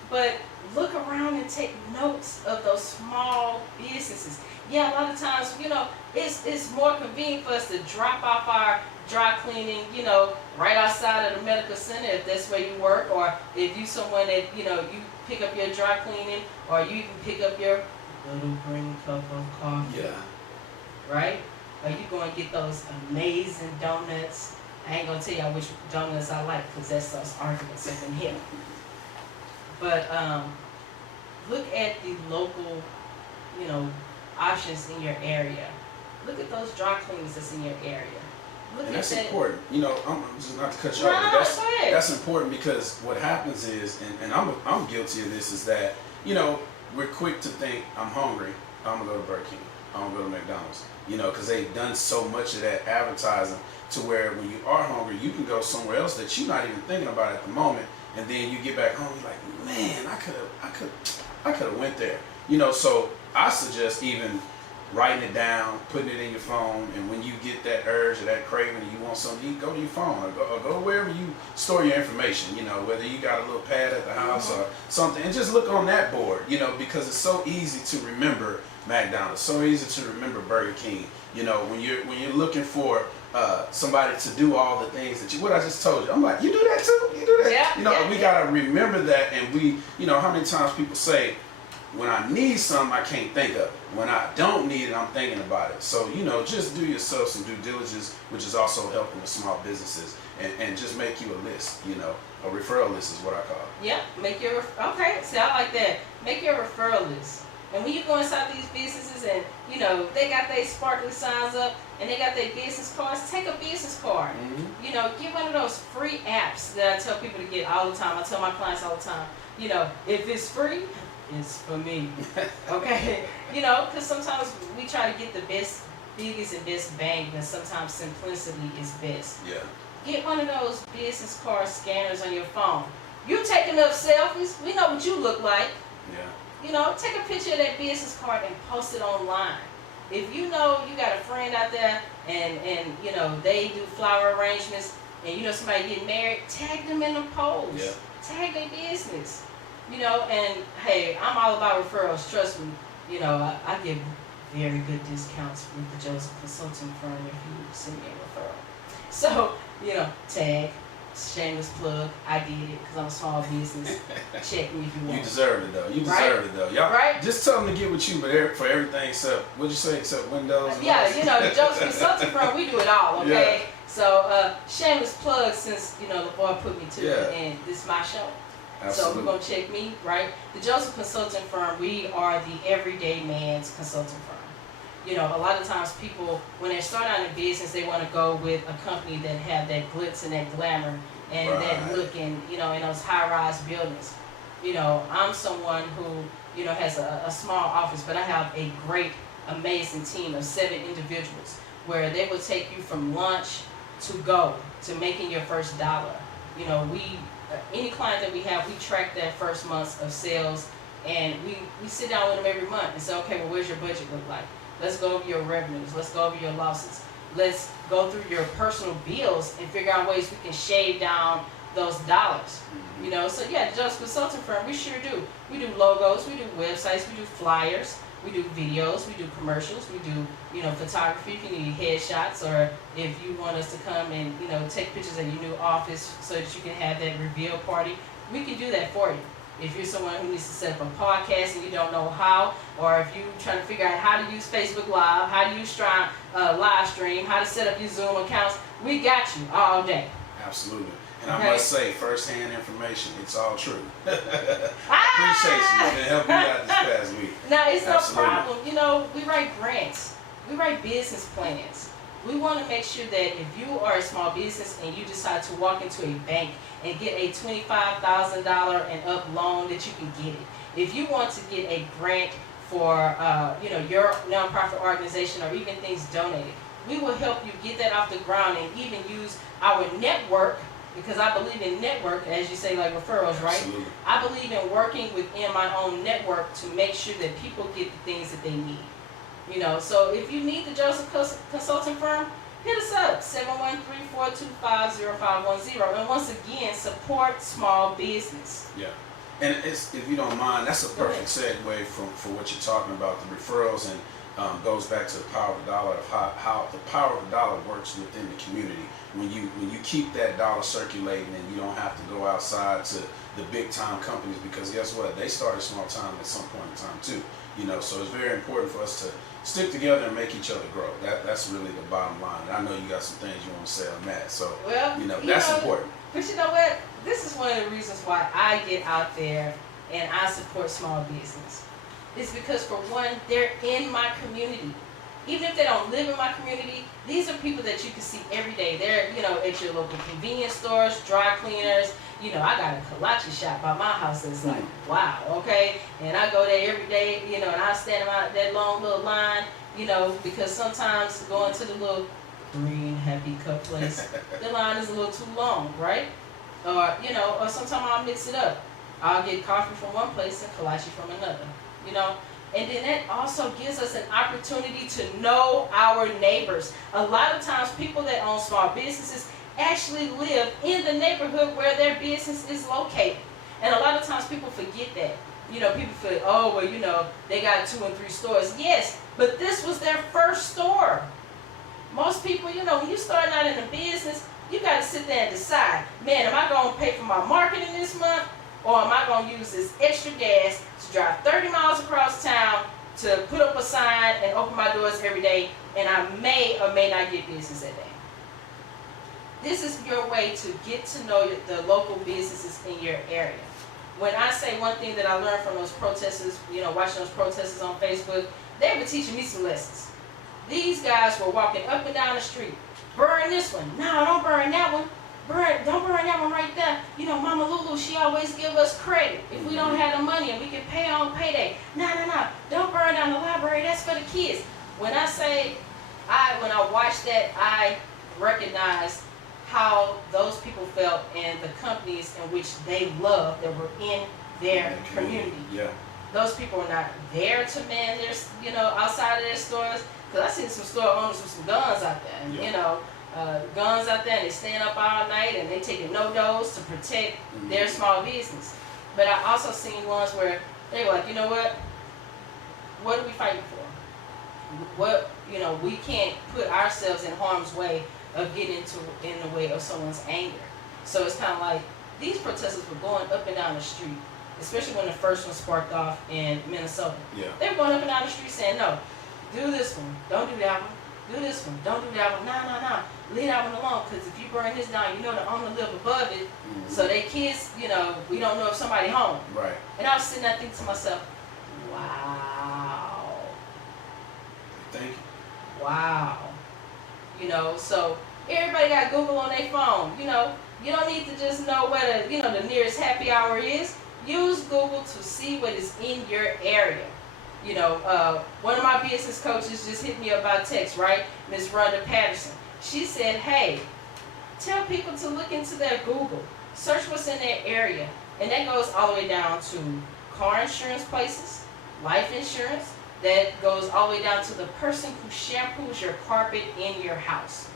But look around and take notes of those small businesses. Yeah, a lot of times, you know, it's more convenient for us to drop off our dry cleaning, you know, right outside of the medical center if that's where you work, or if you someone that, you know, you pick up your dry cleaning, or you can pick up your little green cup of coffee, Yeah. right? Or you go and get those amazing donuts. I ain't gonna tell y'all which donuts I like because that starts arguments up in here. But look at the local, you know, options in your area. Look at those dry cleaners that's in your area. Look And at that's that. important. You know, I'm just not to cut you No, off, but go ahead. that's important because what happens is, and I'm guilty of this, is that, you know, we're quick to think, I'm hungry, I'm gonna go to Burger King, I'm gonna go to McDonald's, you know, because they've done so much of that advertising to where when you are hungry, you can go somewhere else that you're not even thinking about at the moment, and then you get back home, you're like, man, I could have went there, you know. So I suggest even writing it down, putting it in your phone, and when you get that urge or that craving and you want something to eat, go to your phone or go wherever you store your information, you know, whether you got a little pad at the house or something, and just look on that board, you know, because it's so easy to remember McDonald's, so easy to remember Burger King, you know, when you're looking for somebody to do all the things that what I just told you. I'm like, you do that too? You do that? Yeah, you know, yeah, we yeah. gotta remember that, and we, you know, how many times people say, when I need something, I can't think of it. When I don't need it, I'm thinking about it. So, you know, just do yourself some due diligence, which is also helping the small businesses, and just make you a list, you know, a referral list is what I call it. Yeah, make your, okay, see, I like that. Make your referral list. And when you go inside these businesses and, you know, they got their sparkly signs up and they got their business cards, take a business card. Mm-hmm. You know, get one of those free apps that I tell people to get all the time. I tell my clients all the time, you know, if it's free, it's for me. Okay? You know, because sometimes we try to get the best, biggest and best bang, and sometimes simplicity is best. Yeah. Get one of those business card scanners on your phone. You take enough selfies, we know what you look like. Yeah. You know, take a picture of that business card and post it online. If you know you got a friend out there and you know, they do flower arrangements and you know somebody getting married, tag them in the post. Yeah. Tag their business. You know, and hey, I'm all about referrals, trust me. You know, I give very good discounts with the Joseph Consulting Firm if you send me a referral. So, you know, tag, shameless plug, I did it because I'm a small business. Check me if you want. You deserve it though. You Right? deserve it though. Y'all, Right? just tell them to get with you, but for everything except, what'd you say, except Windows? and Yeah, all you know, the Joseph Consulting Firm, we do it all, okay? Yeah. So, shameless plug since, you know, Lavar put me to Yeah. it, and this is my show. Absolutely. So we're going to check me, right? The Joseph Consulting Firm, we are the everyday man's consulting firm. You know, a lot of times people, when they start out in business, they want to go with a company that have that glitz and that glamour and that Right. look in, you know, in those high-rise buildings. You know, I'm someone who, you know, has a small office, but I have a great, amazing team of 7 individuals where they will take you from lunch to go to making your first dollar. You know, any client that we have, we track their first months of sales, and we sit down with them every month and say, okay, well, where's your budget look like? Let's go over your revenues. Let's go over your losses. Let's go through your personal bills and figure out ways we can shave down those dollars. You know, so yeah, the Joseph Consulting Firm, we sure do. We do logos, we do websites, we do flyers, we do videos, we do commercials, we do, you know, photography if you need headshots, or if you want us to come and, you know, take pictures of your new office so that you can have that reveal party, we can do that for you. If you're someone who needs to set up a podcast and you don't know how, or if you're trying to figure out how to use Facebook Live, how to use live stream, how to set up your Zoom accounts, we got you all day. Absolutely. And Okay. I must say, first-hand information, it's all true. I appreciate you. You've been helping me out this past week. No, it's Absolutely. no problem. You know, we write grants. We write business plans. We want to make sure that if you are a small business and you decide to walk into a bank and get a $25,000 and up loan, that you can get it. If you want to get a grant for, you know, your nonprofit organization or even things donated, we will help you get that off the ground and even use our network because I believe in network, as you say, like referrals, right? Absolutely. I believe in working within my own network to make sure that people get the things that they need. You know, so if you need the Joseph Consulting Firm, hit us up, 713-425-0510. And once again, support small business. Yeah. And it's, if you don't mind, that's a perfect segue for what you're talking about, the referrals, and goes back to the power of the dollar, of how the power of the dollar works within the community. When you keep that dollar circulating, and you don't have to go outside to the big time companies, because guess what? They started small time at some point in time too. You know, so it's very important for us to stick together and make each other grow. That's really the bottom line. And I know you got some things you want to say on that. So, well, you know, that's important. But you know what? This is one of the reasons why I get out there and I support small business. It's because, for one, they're in my community. Even if they don't live in my community, these are people that you can see every day. They're, you know, at your local convenience stores, dry cleaners. You know, I got a kolache shop by my house that's like, wow, okay? And I go there every day, you know, and I stand out that long little line, you know, because sometimes going to the little green happy cup place, the line is a little too long, right? Or, you know, or sometimes I'll mix it up. I'll get coffee from one place and kolache from another, you know? And then that also gives us an opportunity to know our neighbors. A lot of times people that own small businesses actually live in the neighborhood where their business is located. And a lot of times people forget that. You know, people feel, oh, well, you know, they got 2 and 3 stores. Yes, but this was their first store. Most people, you know, when you start out in a business, you got to sit there and decide, man, am I going to pay for my marketing this month? Or am I going to use this extra gas to drive 30 miles across town to put up a sign and open my doors every day, and I may or may not get business that day? This is your way to get to know the local businesses in your area. When I say one thing that I learned from those protesters, you know, watching those protesters on Facebook, they were teaching me some lessons. These guys were walking up and down the street. Burn this one. No, don't burn that one. Don't burn that one right there. You know, Mama Lulu, she always give us credit if we don't have the money and we can pay on payday. No. Don't burn down the library. That's for the kids. When I watched that, I recognized how those people felt and the companies in which they love that were in their community. Yeah. Those people are not there to man their, you know, outside of their stores. Because I seen some store owners with some guns out there, you know. Guns out there, and they staying up all night and they taking no-dos to protect their small business. But I also seen ones where they were like, you know what are we fighting for? What, you know, we can't put ourselves in harm's way of getting in the way of someone's anger. So it's kind of like these protesters were going up and down the street, especially when the first one sparked off in Minnesota. Yeah. They were going up and down the street saying, no, do this one, don't do that one. Do this one, don't do that one, no. Leave that one alone, because if you burn this down, you know the owner live above it, so they kids, you know, we don't know if somebody home. Right. And I was sitting there thinking to myself, wow. Thank you. Wow. You know, so everybody got Google on their phone. You know, you don't need to just know where the, you know, the nearest happy hour is. Use Google to see what is in your area. You know, one of my business coaches just hit me up by text, right? Miss Rhonda Patterson. She said, hey, tell people to look into their Google. Search what's in their area. And that goes all the way down to car insurance places, life insurance. That goes all the way down to the person who shampoos your carpet in your house.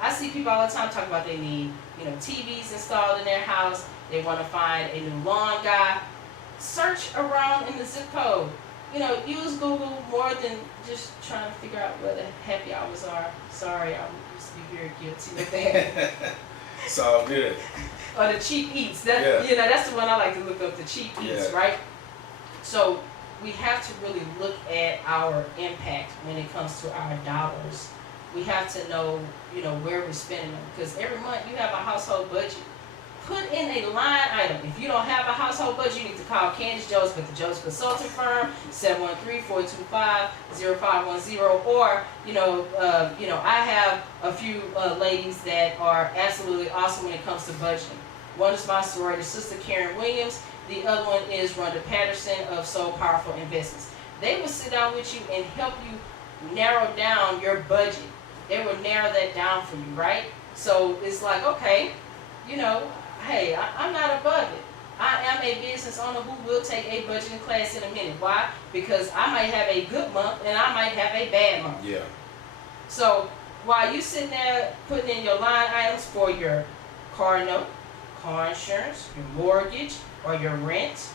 I see people all the time talk about they need, you know, TVs installed in their house. They want to find a new lawn guy. Search around in the zip code. You know, use Google more than just trying to figure out where the happy hours are. Sorry, I used to be very guilty with that. It's all good. Or the cheap eats. That, you know, that's the one I like to look up, the cheap eats, right? So we have to really look at our impact when it comes to our dollars. We have to know, you know, where we're spending them. Because every month you have a household budget. Put in a line item. If you don't have a household budget, you need to call Candace Joseph at the Joseph Consulting Firm, 713-425-0510. Or, you know, I have a few ladies that are absolutely awesome when it comes to budgeting. One is my sorority sister, Karen Williams. The other one is Rhonda Patterson of So Powerful Investments. They will sit down with you and help you narrow down your budget. They will narrow that down for you, right? So it's like, okay, you know, hey, I'm not above it. I am a business owner who will take a budgeting class in a minute. Why? Because I might have a good month and I might have a bad month. Yeah. So while you sitting there putting in your line items for your car note, car insurance, your mortgage, or your rent,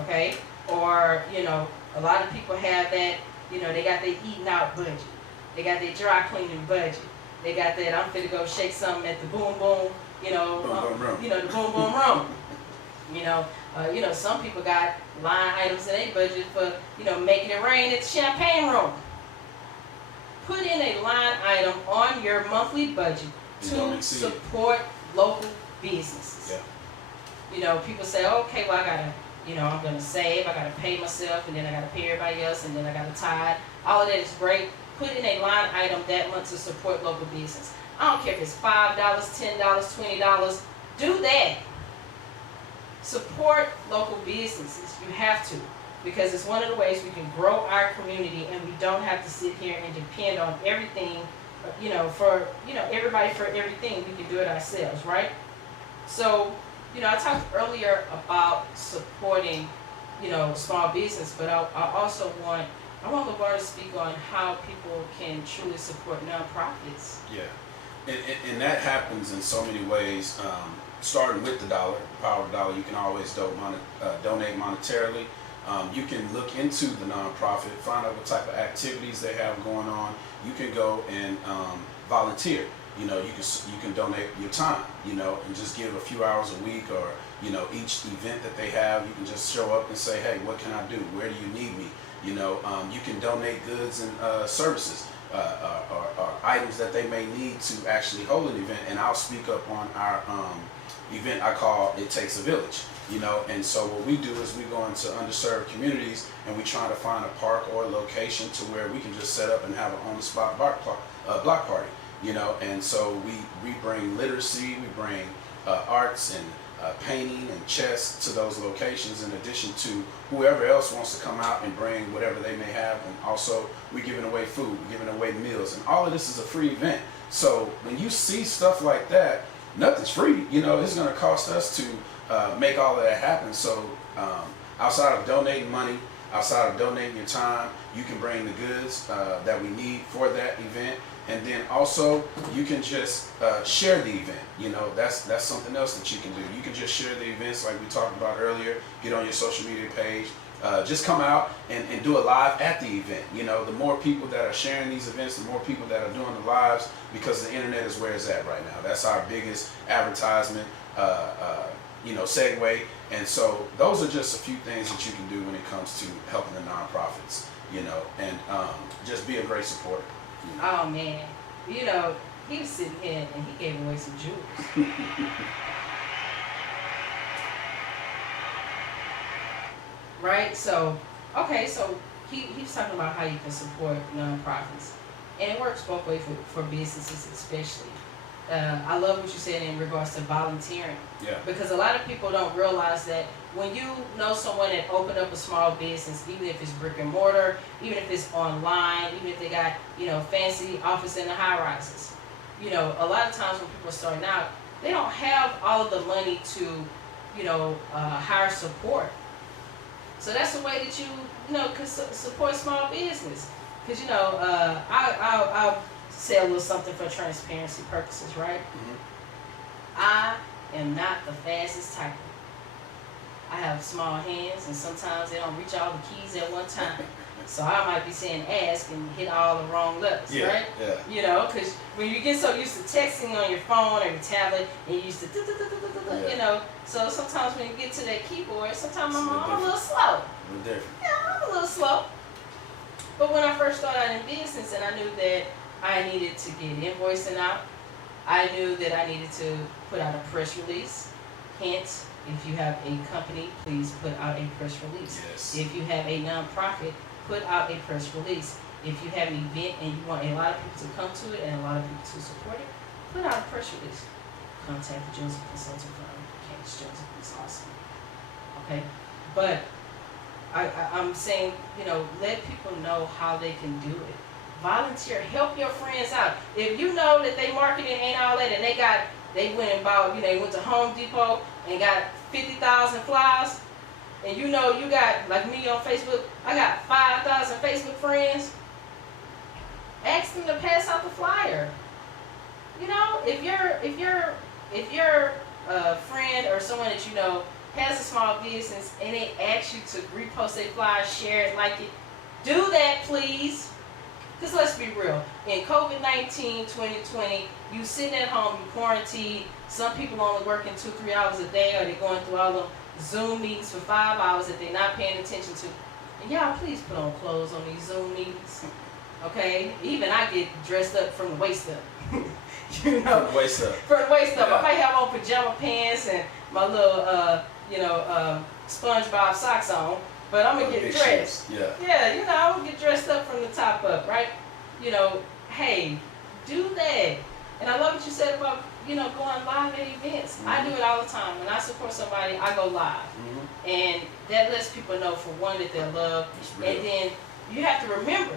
okay, or you know, a lot of people have that. You know, they got their eating out budget, they got their dry cleaning budget, they got that I'm finna go shake something at the boom boom, you know, you know, the boom boom room. You know, some people got line items in their budget for, you know, making it rain at the champagne room. Put in a line item on your monthly budget to support local businesses. Yeah. You know, people say, okay, well, I gotta, you know, I'm gonna save, I gotta pay myself, and then I gotta pay everybody else, and then I gotta tithe. All of that is great. Put in a line item that month to support local business. I don't care if it's $5, $10, $20. Do that. Support local businesses. You have to, because it's one of the ways we can grow our community, and we don't have to sit here and depend on everything, you know, for, you know, everybody for everything. We can do it ourselves, right? So, you know, I talked earlier about supporting, you know, small business, but I also want Lavar to speak on how people can truly support nonprofits. Yeah, and that happens in so many ways. Starting with the dollar, the power of the dollar, you can always donate monetarily. You can look into the nonprofit, find out what type of activities they have going on. You can go and volunteer. You know, you can donate your time, you know, and just give a few hours a week, or, you know, each event that they have, you can just show up and say, hey, what can I do? Where do you need me? You know, you can donate goods and services or items that they may need to actually hold an event. And I'll speak up on our event I call It Takes a Village. You know, and so what we do is we go into underserved communities and we try to find a park or a location to where we can just set up and have an on-the-spot block party. You know, and so we bring literacy, we bring arts and painting and chess to those locations, in addition to whoever else wants to come out and bring whatever they may have. And also we're giving away food, we're giving away meals, and all of this is a free event. So when you see stuff like that, nothing's free. You know, it's going to cost us to make all of that happen. So outside of donating money, outside of donating your time, you can bring the goods that we need for that event. And then also you can just share the event. You know, that's something else that you can do. You can just share the events like we talked about earlier. Get on your social media page. Just come out and do a live at the event. You know, the more people that are sharing these events, the more people that are doing the lives, because the internet is where it's at right now. That's our biggest advertisement, you know, segue. And so those are just a few things that you can do when it comes to helping the nonprofits, you know, and just be a great supporter. You know? Oh man, you know, he was sitting here and he gave away some jewels. Right? So, okay, so he's talking about how you can support nonprofits. And it works both ways for businesses especially. I love what you said in regards to volunteering. Yeah. Because a lot of people don't realize that when you know someone that opened up a small business, even if it's brick and mortar, even if it's online, even if they got, you know, fancy office in the high rises, you know, a lot of times when people are starting out, they don't have all of the money to, you know, hire support. So that's the way that you know, can support small business. Because, you know, I'll say a little something for transparency purposes, right? Mm-hmm. I am not the fastest typer. I have small hands, and sometimes they don't reach all the keys at one time. So I might be saying ask and hit all the wrong letters, yeah, right? Yeah. You know, because when you get so used to texting on your phone or your tablet, and you used to, you know, so sometimes when you get to that keyboard, sometimes I'm a little slow. A little different. Yeah, I'm a little slow. But when I first started out in business and I knew that I needed to get invoicing out, I knew that I needed to put out a press release. Hence, if you have a company, please put out a press release. Yes. If you have a nonprofit, put out a press release. If you have an event and you want a lot of people to come to it and a lot of people to support it, put out a press release. Contact the Joseph Consulting Firm. Candace Joseph is awesome. Okay? But I'm saying, you know, let people know how they can do it. Volunteer, help your friends out. If you know that they marketing ain't all that and they got they went and bought, they went to Home Depot and got 50,000 flyers. And you got, like me on Facebook, I got 5,000 Facebook friends. Ask them to pass out the flyer. If your friend or someone that you know has a small business and they ask you to repost their flyer, share it, like it, do that, please. Because let's be real, in COVID-19, 2020, you sitting at home, you quarantine. Some people only working 2-3 hours a day, or they're going through all the Zoom meetings for 5 hours that they're not paying attention to. And y'all, please put on clothes on these Zoom meetings. Okay? Even I get dressed up from the waist up. From the waist up. From the waist up. Yeah. I might have on pajama pants and my little, SpongeBob socks on. But I'm going to get dressed. Yeah. Yeah, I'm going to get dressed up from the top up, right? Hey, do that. And I love what you said about, going live at events. Mm-hmm. I do it all the time. When I support somebody, I go live. Mm-hmm. And that lets people know, for one, that they're loved. And then you have to remember,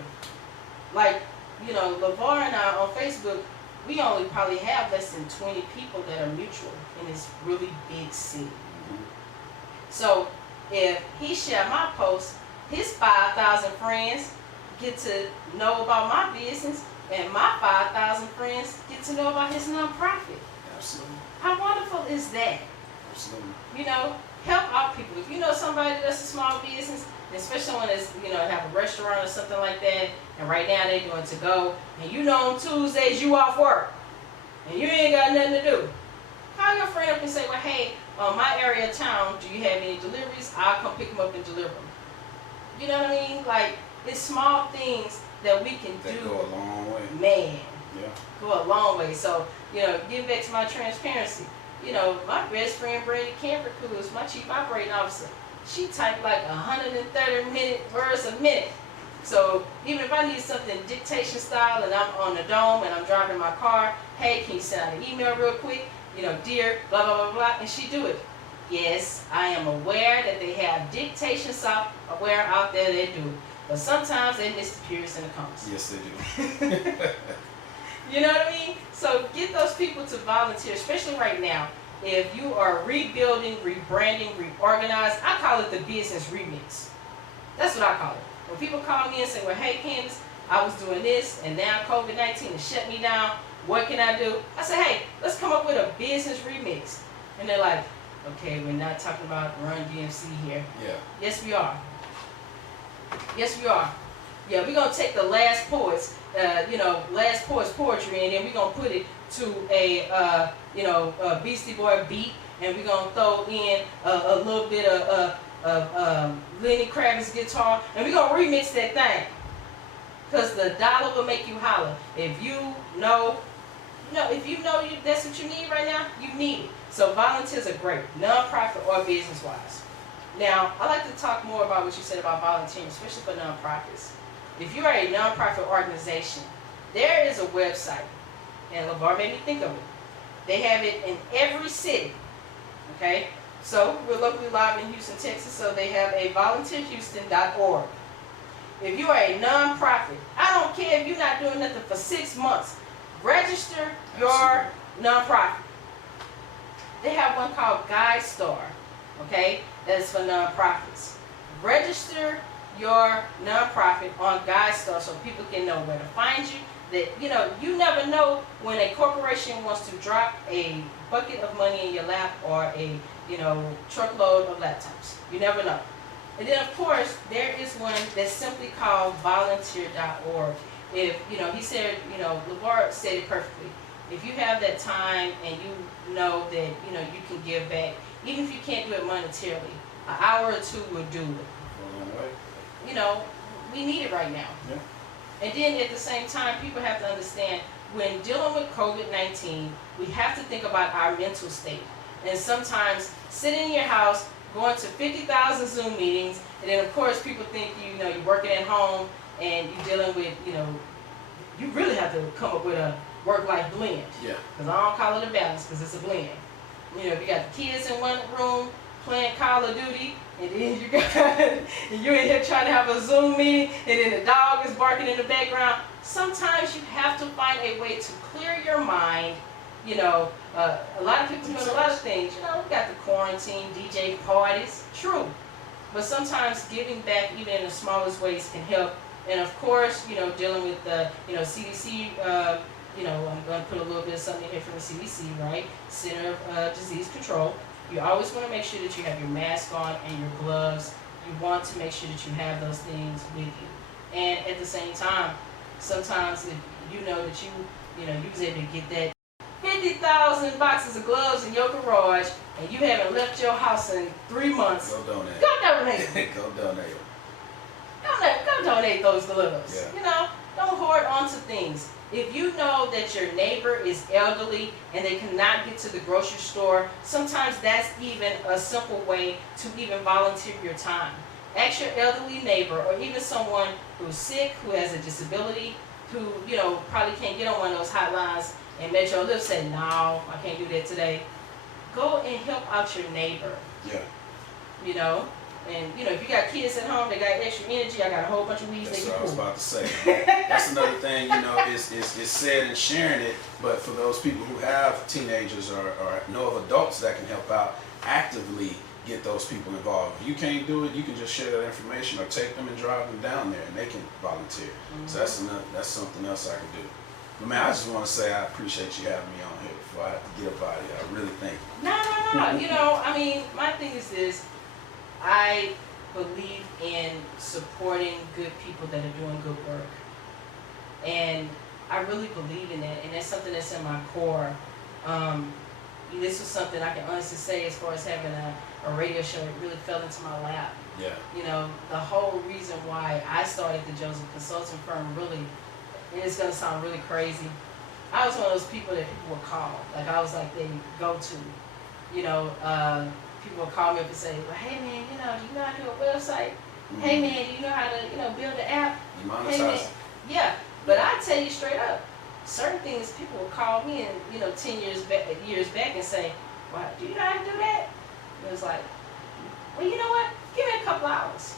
like, Lavar and I on Facebook, we only probably have less than 20 people that are mutual in this really big city. Mm-hmm. So if he share my post, his 5,000 friends get to know about my business, and my 5,000 friends get to know about his nonprofit. Absolutely. How wonderful is that? Absolutely. Help out people. If you know somebody that's a small business, especially someone that's, have a restaurant or something like that, and right now they're doing to go, and on Tuesdays you off work, and you ain't got nothing to do. Call your friend up and say, well, hey, my area of town, do you have any deliveries? I'll come pick them up and deliver them. You know what I mean? Like, it's small things that we can do. Go a long way. Man. Yeah. Go a long way. So, getting back to my transparency, my best friend Brady Camper, who is my chief operating officer, she typed like 130 words a minute. So even if I need something dictation style and I'm on the dome and I'm driving my car, hey, can you send out an email real quick? Dear, blah, blah, blah, blah, and she do it. Yes, I am aware that they have dictation software out there that do it. But sometimes they miss the periods and the commas. Yes, they do. You know what I mean? So get those people to volunteer, especially right now. If you are rebuilding, rebranding, reorganized, I call it the business remix. That's what I call it. When people call me and say, well, hey, Candace, I was doing this, and now COVID-19 has shut me down. What can I do? I say, hey, let's come up with a business remix. And they're like, okay, we're not talking about Run DMC here. Yeah. Yes, we are. Yes, we are. Yeah, we're going to take the Last Poets, Last Poets poetry, and then we're going to put it to a Beastie Boy beat, and we're going to throw in a little bit of Lenny Kravitz guitar, and we're going to remix that thing. Because the dollar will make you holler. If that's what you need right now, you need it. So volunteers are great, nonprofit or business-wise. Now, I like to talk more about what you said about volunteering, especially for nonprofits. If you are a nonprofit organization, there is a website, and Lavar made me think of it. They have it in every city, okay? So we're locally live in Houston, Texas, so they have a volunteerhouston.org. If you are a nonprofit, I don't care if you're not doing nothing for 6 months, register your nonprofit. They have one called GuideStar, okay? That's for nonprofits. Register your nonprofit on GuideStar so people can know where to find you. That you never know when a corporation wants to drop a bucket of money in your lap or a truckload of laptops. You never know. And then of course there is one that's simply called volunteer.org. If he said, Lavar said it perfectly. If you have that time and you know that you can give back, even if you can't do it monetarily, an hour or two will do it. We need it right now. Yeah. And then at the same time, people have to understand when dealing with COVID-19, we have to think about our mental state. And sometimes sitting in your house, going to 50,000 Zoom meetings, and then of course people think you're working at home and you're dealing with you really have to come up with a work-life blend. Yeah. Because I don't call it a balance, because it's a blend. If you got the kids in one room playing Call of Duty, and then you're in here trying to have a Zoom meeting, and then the dog is barking in the background. Sometimes you have to find a way to clear your mind You know, a lot of people doing a lot of things. You know, we got the quarantine, DJ parties, true. But sometimes giving back, even in the smallest ways, can help. And of course, you know, dealing with the, you know, CDC, you know, I'm going to put a little bit of something here from the CDC, right? Center of Disease Control. You always want to make sure that you have your mask on and your gloves. You want to make sure that you have those things with you. And at the same time, sometimes if you know that you was able to get that 50,000 boxes of gloves in your garage and you haven't left your house in 3 months, Go donate. go donate. Go donate. Go donate those gloves. Yeah. You know, don't hoard onto things. If you know that your neighbor is elderly and they cannot get to the grocery store, sometimes that's even a simple way to even volunteer your time. Ask your elderly neighbor or even someone who's sick, who has a disability, who, you know, probably can't get on one of those hotlines and Metro Lift say, no, I can't do that today. Go and help out your neighbor. Yeah. You know? And, you know, if you got kids at home that got extra energy, I got a whole bunch of weeds That's they what can I was pull. about to say. That's another thing, you know, is said and sharing it, but for those people who have teenagers or know of adults that can help out, actively get those people involved. If you can't do it, you can just share that information or take them and drive them down there and they can volunteer. Mm-hmm. So that's something else I can do. But man, I just want to say I appreciate you having me on here before I have to get up out of here. I really thank you. No. You know, I mean, my thing is this. I believe in supporting good people that are doing good work. And I really believe in that. And that's something that's in my core. This was something I can honestly say as far as having a radio show. It really fell into my lap. Yeah. You know, the whole reason why I started the Joseph Consulting Firm really, and it's going to sound really crazy, I was one of those people that people would call. Like, I was like they go to. You know, people would call me up and say, well, hey man, you know, do you know how to do a website? Mm-hmm. Hey man, do you know how to, you know, build an app? You Hey man. monetize. Yeah, but I tell you straight up, certain things people will call me and, you know, 10 years back and say, well, do you know how to do that? And it was like, well, you know what? Give me a couple hours.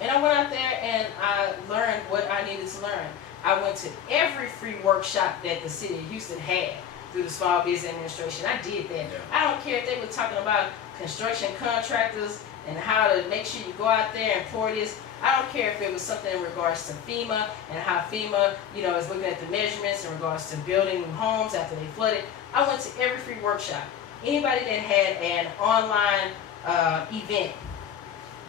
And I went out there and I learned what I needed to learn. I went to every free workshop that the city of Houston had through the Small Business Administration. I did that. Yeah. I don't care if they were talking about construction contractors and how to make sure you go out there and pour this. I don't care if it was something in regards to FEMA and how FEMA, you know, is looking at the measurements in regards to building new homes after they flooded. I went to every free workshop. Anybody that had an online event,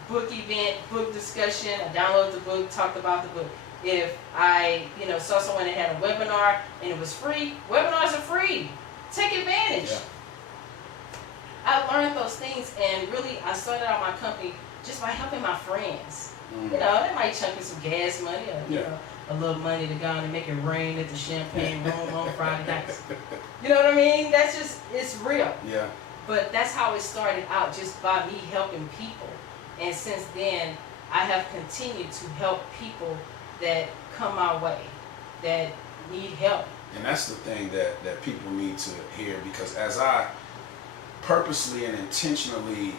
book discussion, I downloaded the book, talked about the book. If I, you know, saw someone that had a webinar and it was free, webinars are free. Take advantage. Yeah. I learned those things, and really I started out my company just by helping my friends. You know, they might chunk in some gas money or, you know, a little money to go on and make it rain at the Champagne Room on Friday nights. You know what I mean? That's just, it's real. Yeah. But that's how it started out, just by me helping people. And since then, I have continued to help people that come my way, that need help. And that's the thing that people need to hear, because as I purposely and intentionally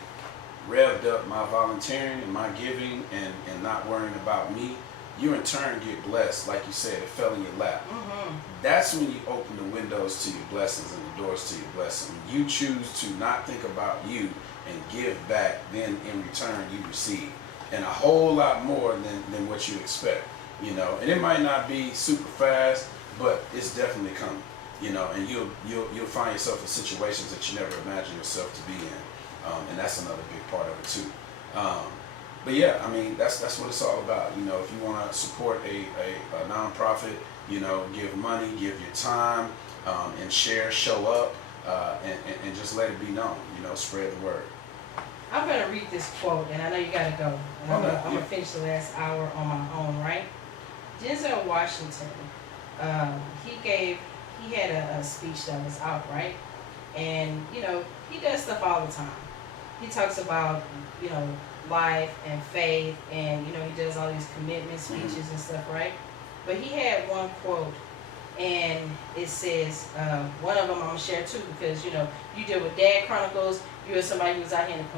revved up my volunteering and my giving and not worrying about me, you in turn get blessed. Like you said, it fell in your lap. Mm-hmm. That's when you open the windows to your blessings and the doors to your blessing. You choose to not think about you and give back, then in return you receive. And a whole lot more than what you expect. You know, and it might not be super fast, but it's definitely coming. You know, and you'll find yourself in situations that you never imagined yourself to be in, and that's another big part of it too. But yeah, I mean that's what it's all about. You know, if you want to support a nonprofit, you know, give money, give your time, and share, show up, and just let it be known. You know, spread the word. I'm gonna read this quote, and I know you gotta go. And I'm gonna finish the last hour on my own, right? Denzel Washington, he had a speech that was out, right? And, you know, he does stuff all the time. He talks about, you know, life and faith, and, you know, he does all these commitment speeches and stuff, right? But he had one quote, and it says, one of them I'm gonna share too, because, you know, you deal with Dad Chronicles, you're somebody who's out here in the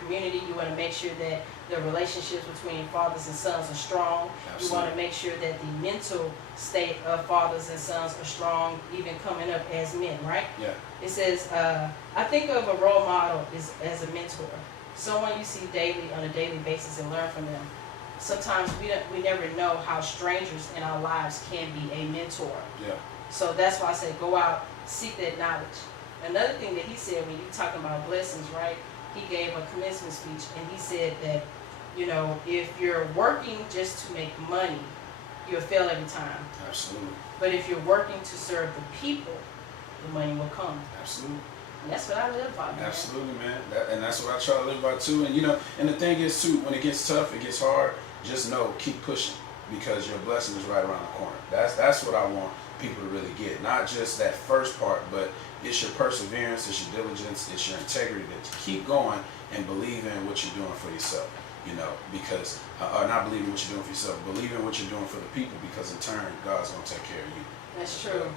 community. You want to make sure that the relationships between fathers and sons are strong. Absolutely. You want to make sure that the mental state of fathers and sons are strong, even coming up as men, right? Yeah. It says, I think of a role model as a mentor, someone you see daily on a daily basis and learn from them. Sometimes we never know how strangers in our lives can be a mentor. Yeah. So that's why I say go out, seek that knowledge. Another thing that he said when you talking about blessings, right? He gave a commencement speech and he said that, you know, if you're working just to make money, you'll fail every time. Absolutely. But if you're working to serve the people, the money will come. Absolutely. And that's what I live by, man. Absolutely, man. And that's what I try to live by too. And you know, and the thing is too, when it gets tough, it gets hard, just know, keep pushing, because your blessing is right around the corner. That's what I want people to really get. Not just that first part, but it's your perseverance, it's your diligence, it's your integrity to keep going and believe in what you're doing for yourself. You know, because, or not believing what you're doing for yourself, believing what you're doing for the people, because in turn, God's going to take care of you. That's true.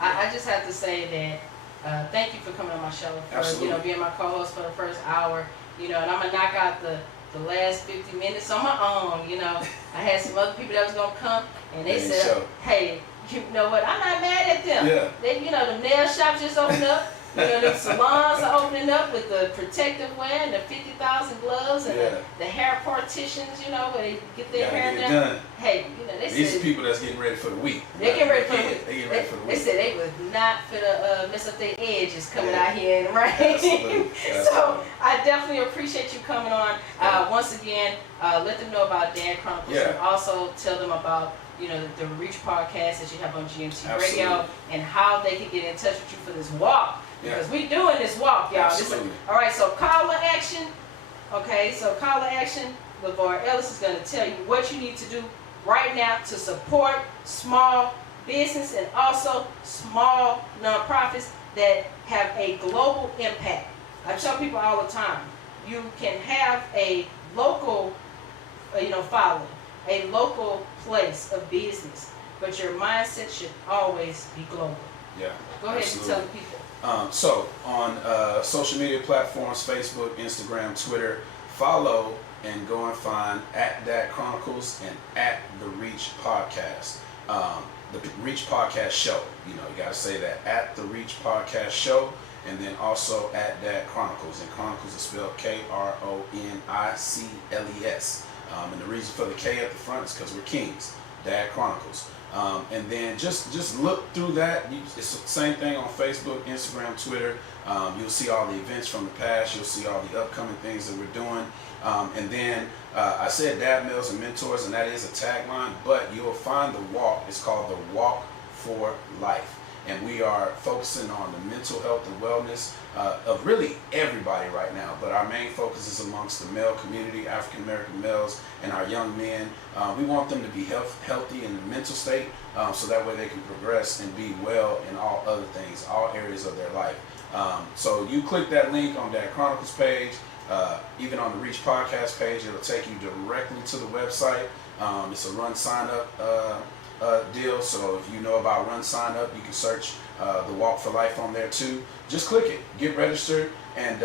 I just have to say that thank you for coming on my show, for Absolutely. you know, being my co-host for the first hour. You know, and I'm gonna knock out the last 50 minutes on my own. You know, I had some other people that was gonna come, and they said, so. "Hey, you know what? I'm not mad at them. Yeah. They, you know, the nail shops just opened up. You know, the salons are opening up with the protective wear and the 50,000 gloves and the hair partitions, you know, where they get their hair done. Hey, you know, These said, are people that's getting ready for the week. They getting ready for the week. They getting ready for the week. They said they was not finna mess up their edges coming out here and right. Absolutely. So I definitely appreciate you coming on. Once again, let them know about Dad Chronicles and also tell them about, you know, the Reach podcast that you have on GMT Radio and how they can get in touch with you for this walk. Because we doing this walk, y'all. Absolutely. All right, so call to action. Okay, so call to action. Lavar Ellis is going to tell you what you need to do right now to support small business and also small nonprofits that have a global impact. I tell people all the time, you can have a local, following, a local place of business, but your mindset should always be global. Yeah. Go ahead and tell the people. So on social media platforms, Facebook, Instagram, Twitter, follow and go and find at Dad Chronicles and at the Reach Podcast. The Reach Podcast Show. You know, you got to say that, at the Reach Podcast Show, and then also at Dad Chronicles. And Chronicles is spelled Kronicles. And the reason for the K at the front is because we're kings. Dad Chronicles. And then just look through that. It's the same thing on Facebook, Instagram, Twitter. You'll see all the events from the past. You'll see all the upcoming things that we're doing. And then I said Dad Meals and Mentors, and that is a tagline, but you'll find the walk. It's called the Walk for Life. And we are focusing on the mental health and wellness of really everybody right now. But our main focus is amongst the male community, African American males, and our young men. We want them to be healthy in the mental state, so that way they can progress and be well in all other things, all areas of their life. So you click that link on that Chronicles page, even on the Reach Podcast page, it'll take you directly to the website. It's a run sign up deal, so if you know about Run Sign Up, you can search the Walk for Life on there too. Just click it, get registered, and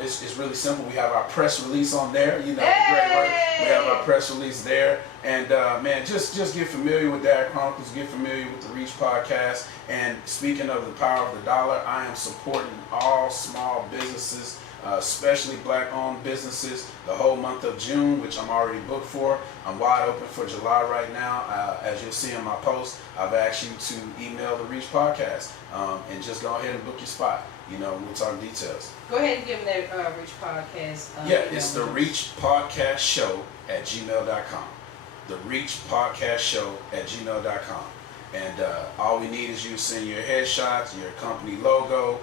it's really simple. We have our press release on there. You know, great work. We have our press release there, and man, just get familiar with Dad Chronicles, get familiar with the Reach Podcast. And speaking of the power of the dollar, I am supporting all small businesses, especially black-owned businesses, the whole month of June, which I'm already booked for. I'm wide open for July right now. As you'll see in my post, I've asked you to email the Reach Podcast and just go ahead and book your spot. You know, we'll talk details. Go ahead and give them that Reach Podcast. It's the Reach Podcast Show at gmail.com. The Reach Podcast Show at gmail.com. And all we need is you to send your headshots, your company logo.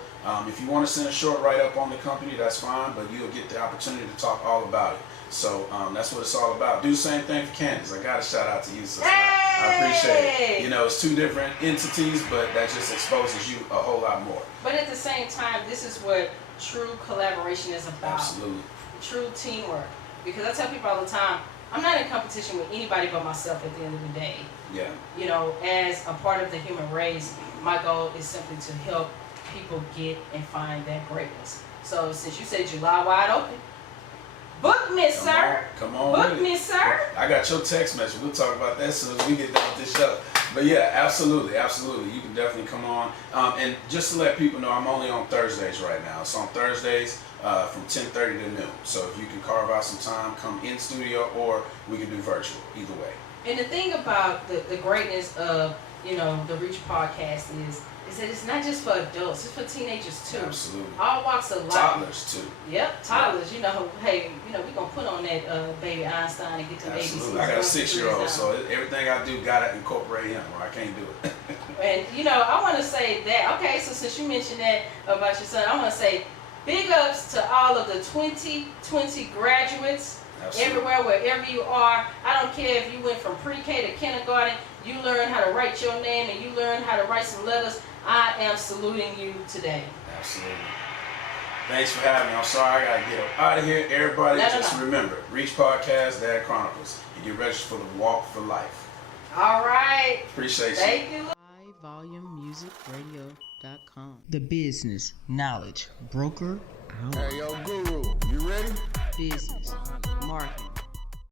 If you want to send a short write-up on the company, that's fine, but you'll get the opportunity to talk all about it. So that's what it's all about. Do the same thing for Candace. I got to shout out to you, sister. I appreciate it. You know, it's two different entities, but that just exposes you a whole lot more. But at the same time, this is what true collaboration is about. Absolutely. True teamwork. Because I tell people all the time, I'm not in competition with anybody but myself at the end of the day. Yeah. You know, as a part of the human race, my goal is simply to help people get and find that greatness. So since you said July wide open, me, sir. Come on Book with it. me, sir. I got your text message. We'll talk about that as soon as we get done with this show. But yeah, absolutely. You can definitely come on. And just to let people know, I'm only on Thursdays right now. So on Thursdays from 10:30 to noon. So if you can carve out some time, come in studio, or we can do virtual. Either way. And the thing about the greatness of, the Reach podcast is that it's not just for adults, it's for teenagers too. Absolutely. All walks of life. Toddlers too. Yep, toddlers. Hey, we're gonna put on that baby Einstein and get the babies. Absolutely. I got a 6-year-old, so everything I do gotta incorporate him, or I can't do it. And I want to say that. Okay, so since you mentioned that about your son, I want to say big ups to all of the 2020 graduates. Absolutely. Everywhere, wherever you are. I don't care if you went from pre-K to kindergarten, you learned how to write your name and you learned how to write some letters. I am saluting you today. Absolutely. Thanks for having me. I'm sorry I gotta get out of here. Everybody, No. remember, Reach Podcast, Dad Chronicles. You get registered for the Walk for Life. All right. Appreciate you. Thank you. HighVolumeMusicRadio.com. The business knowledge broker out. Hey, yo, Guru, you ready? Business, marketing,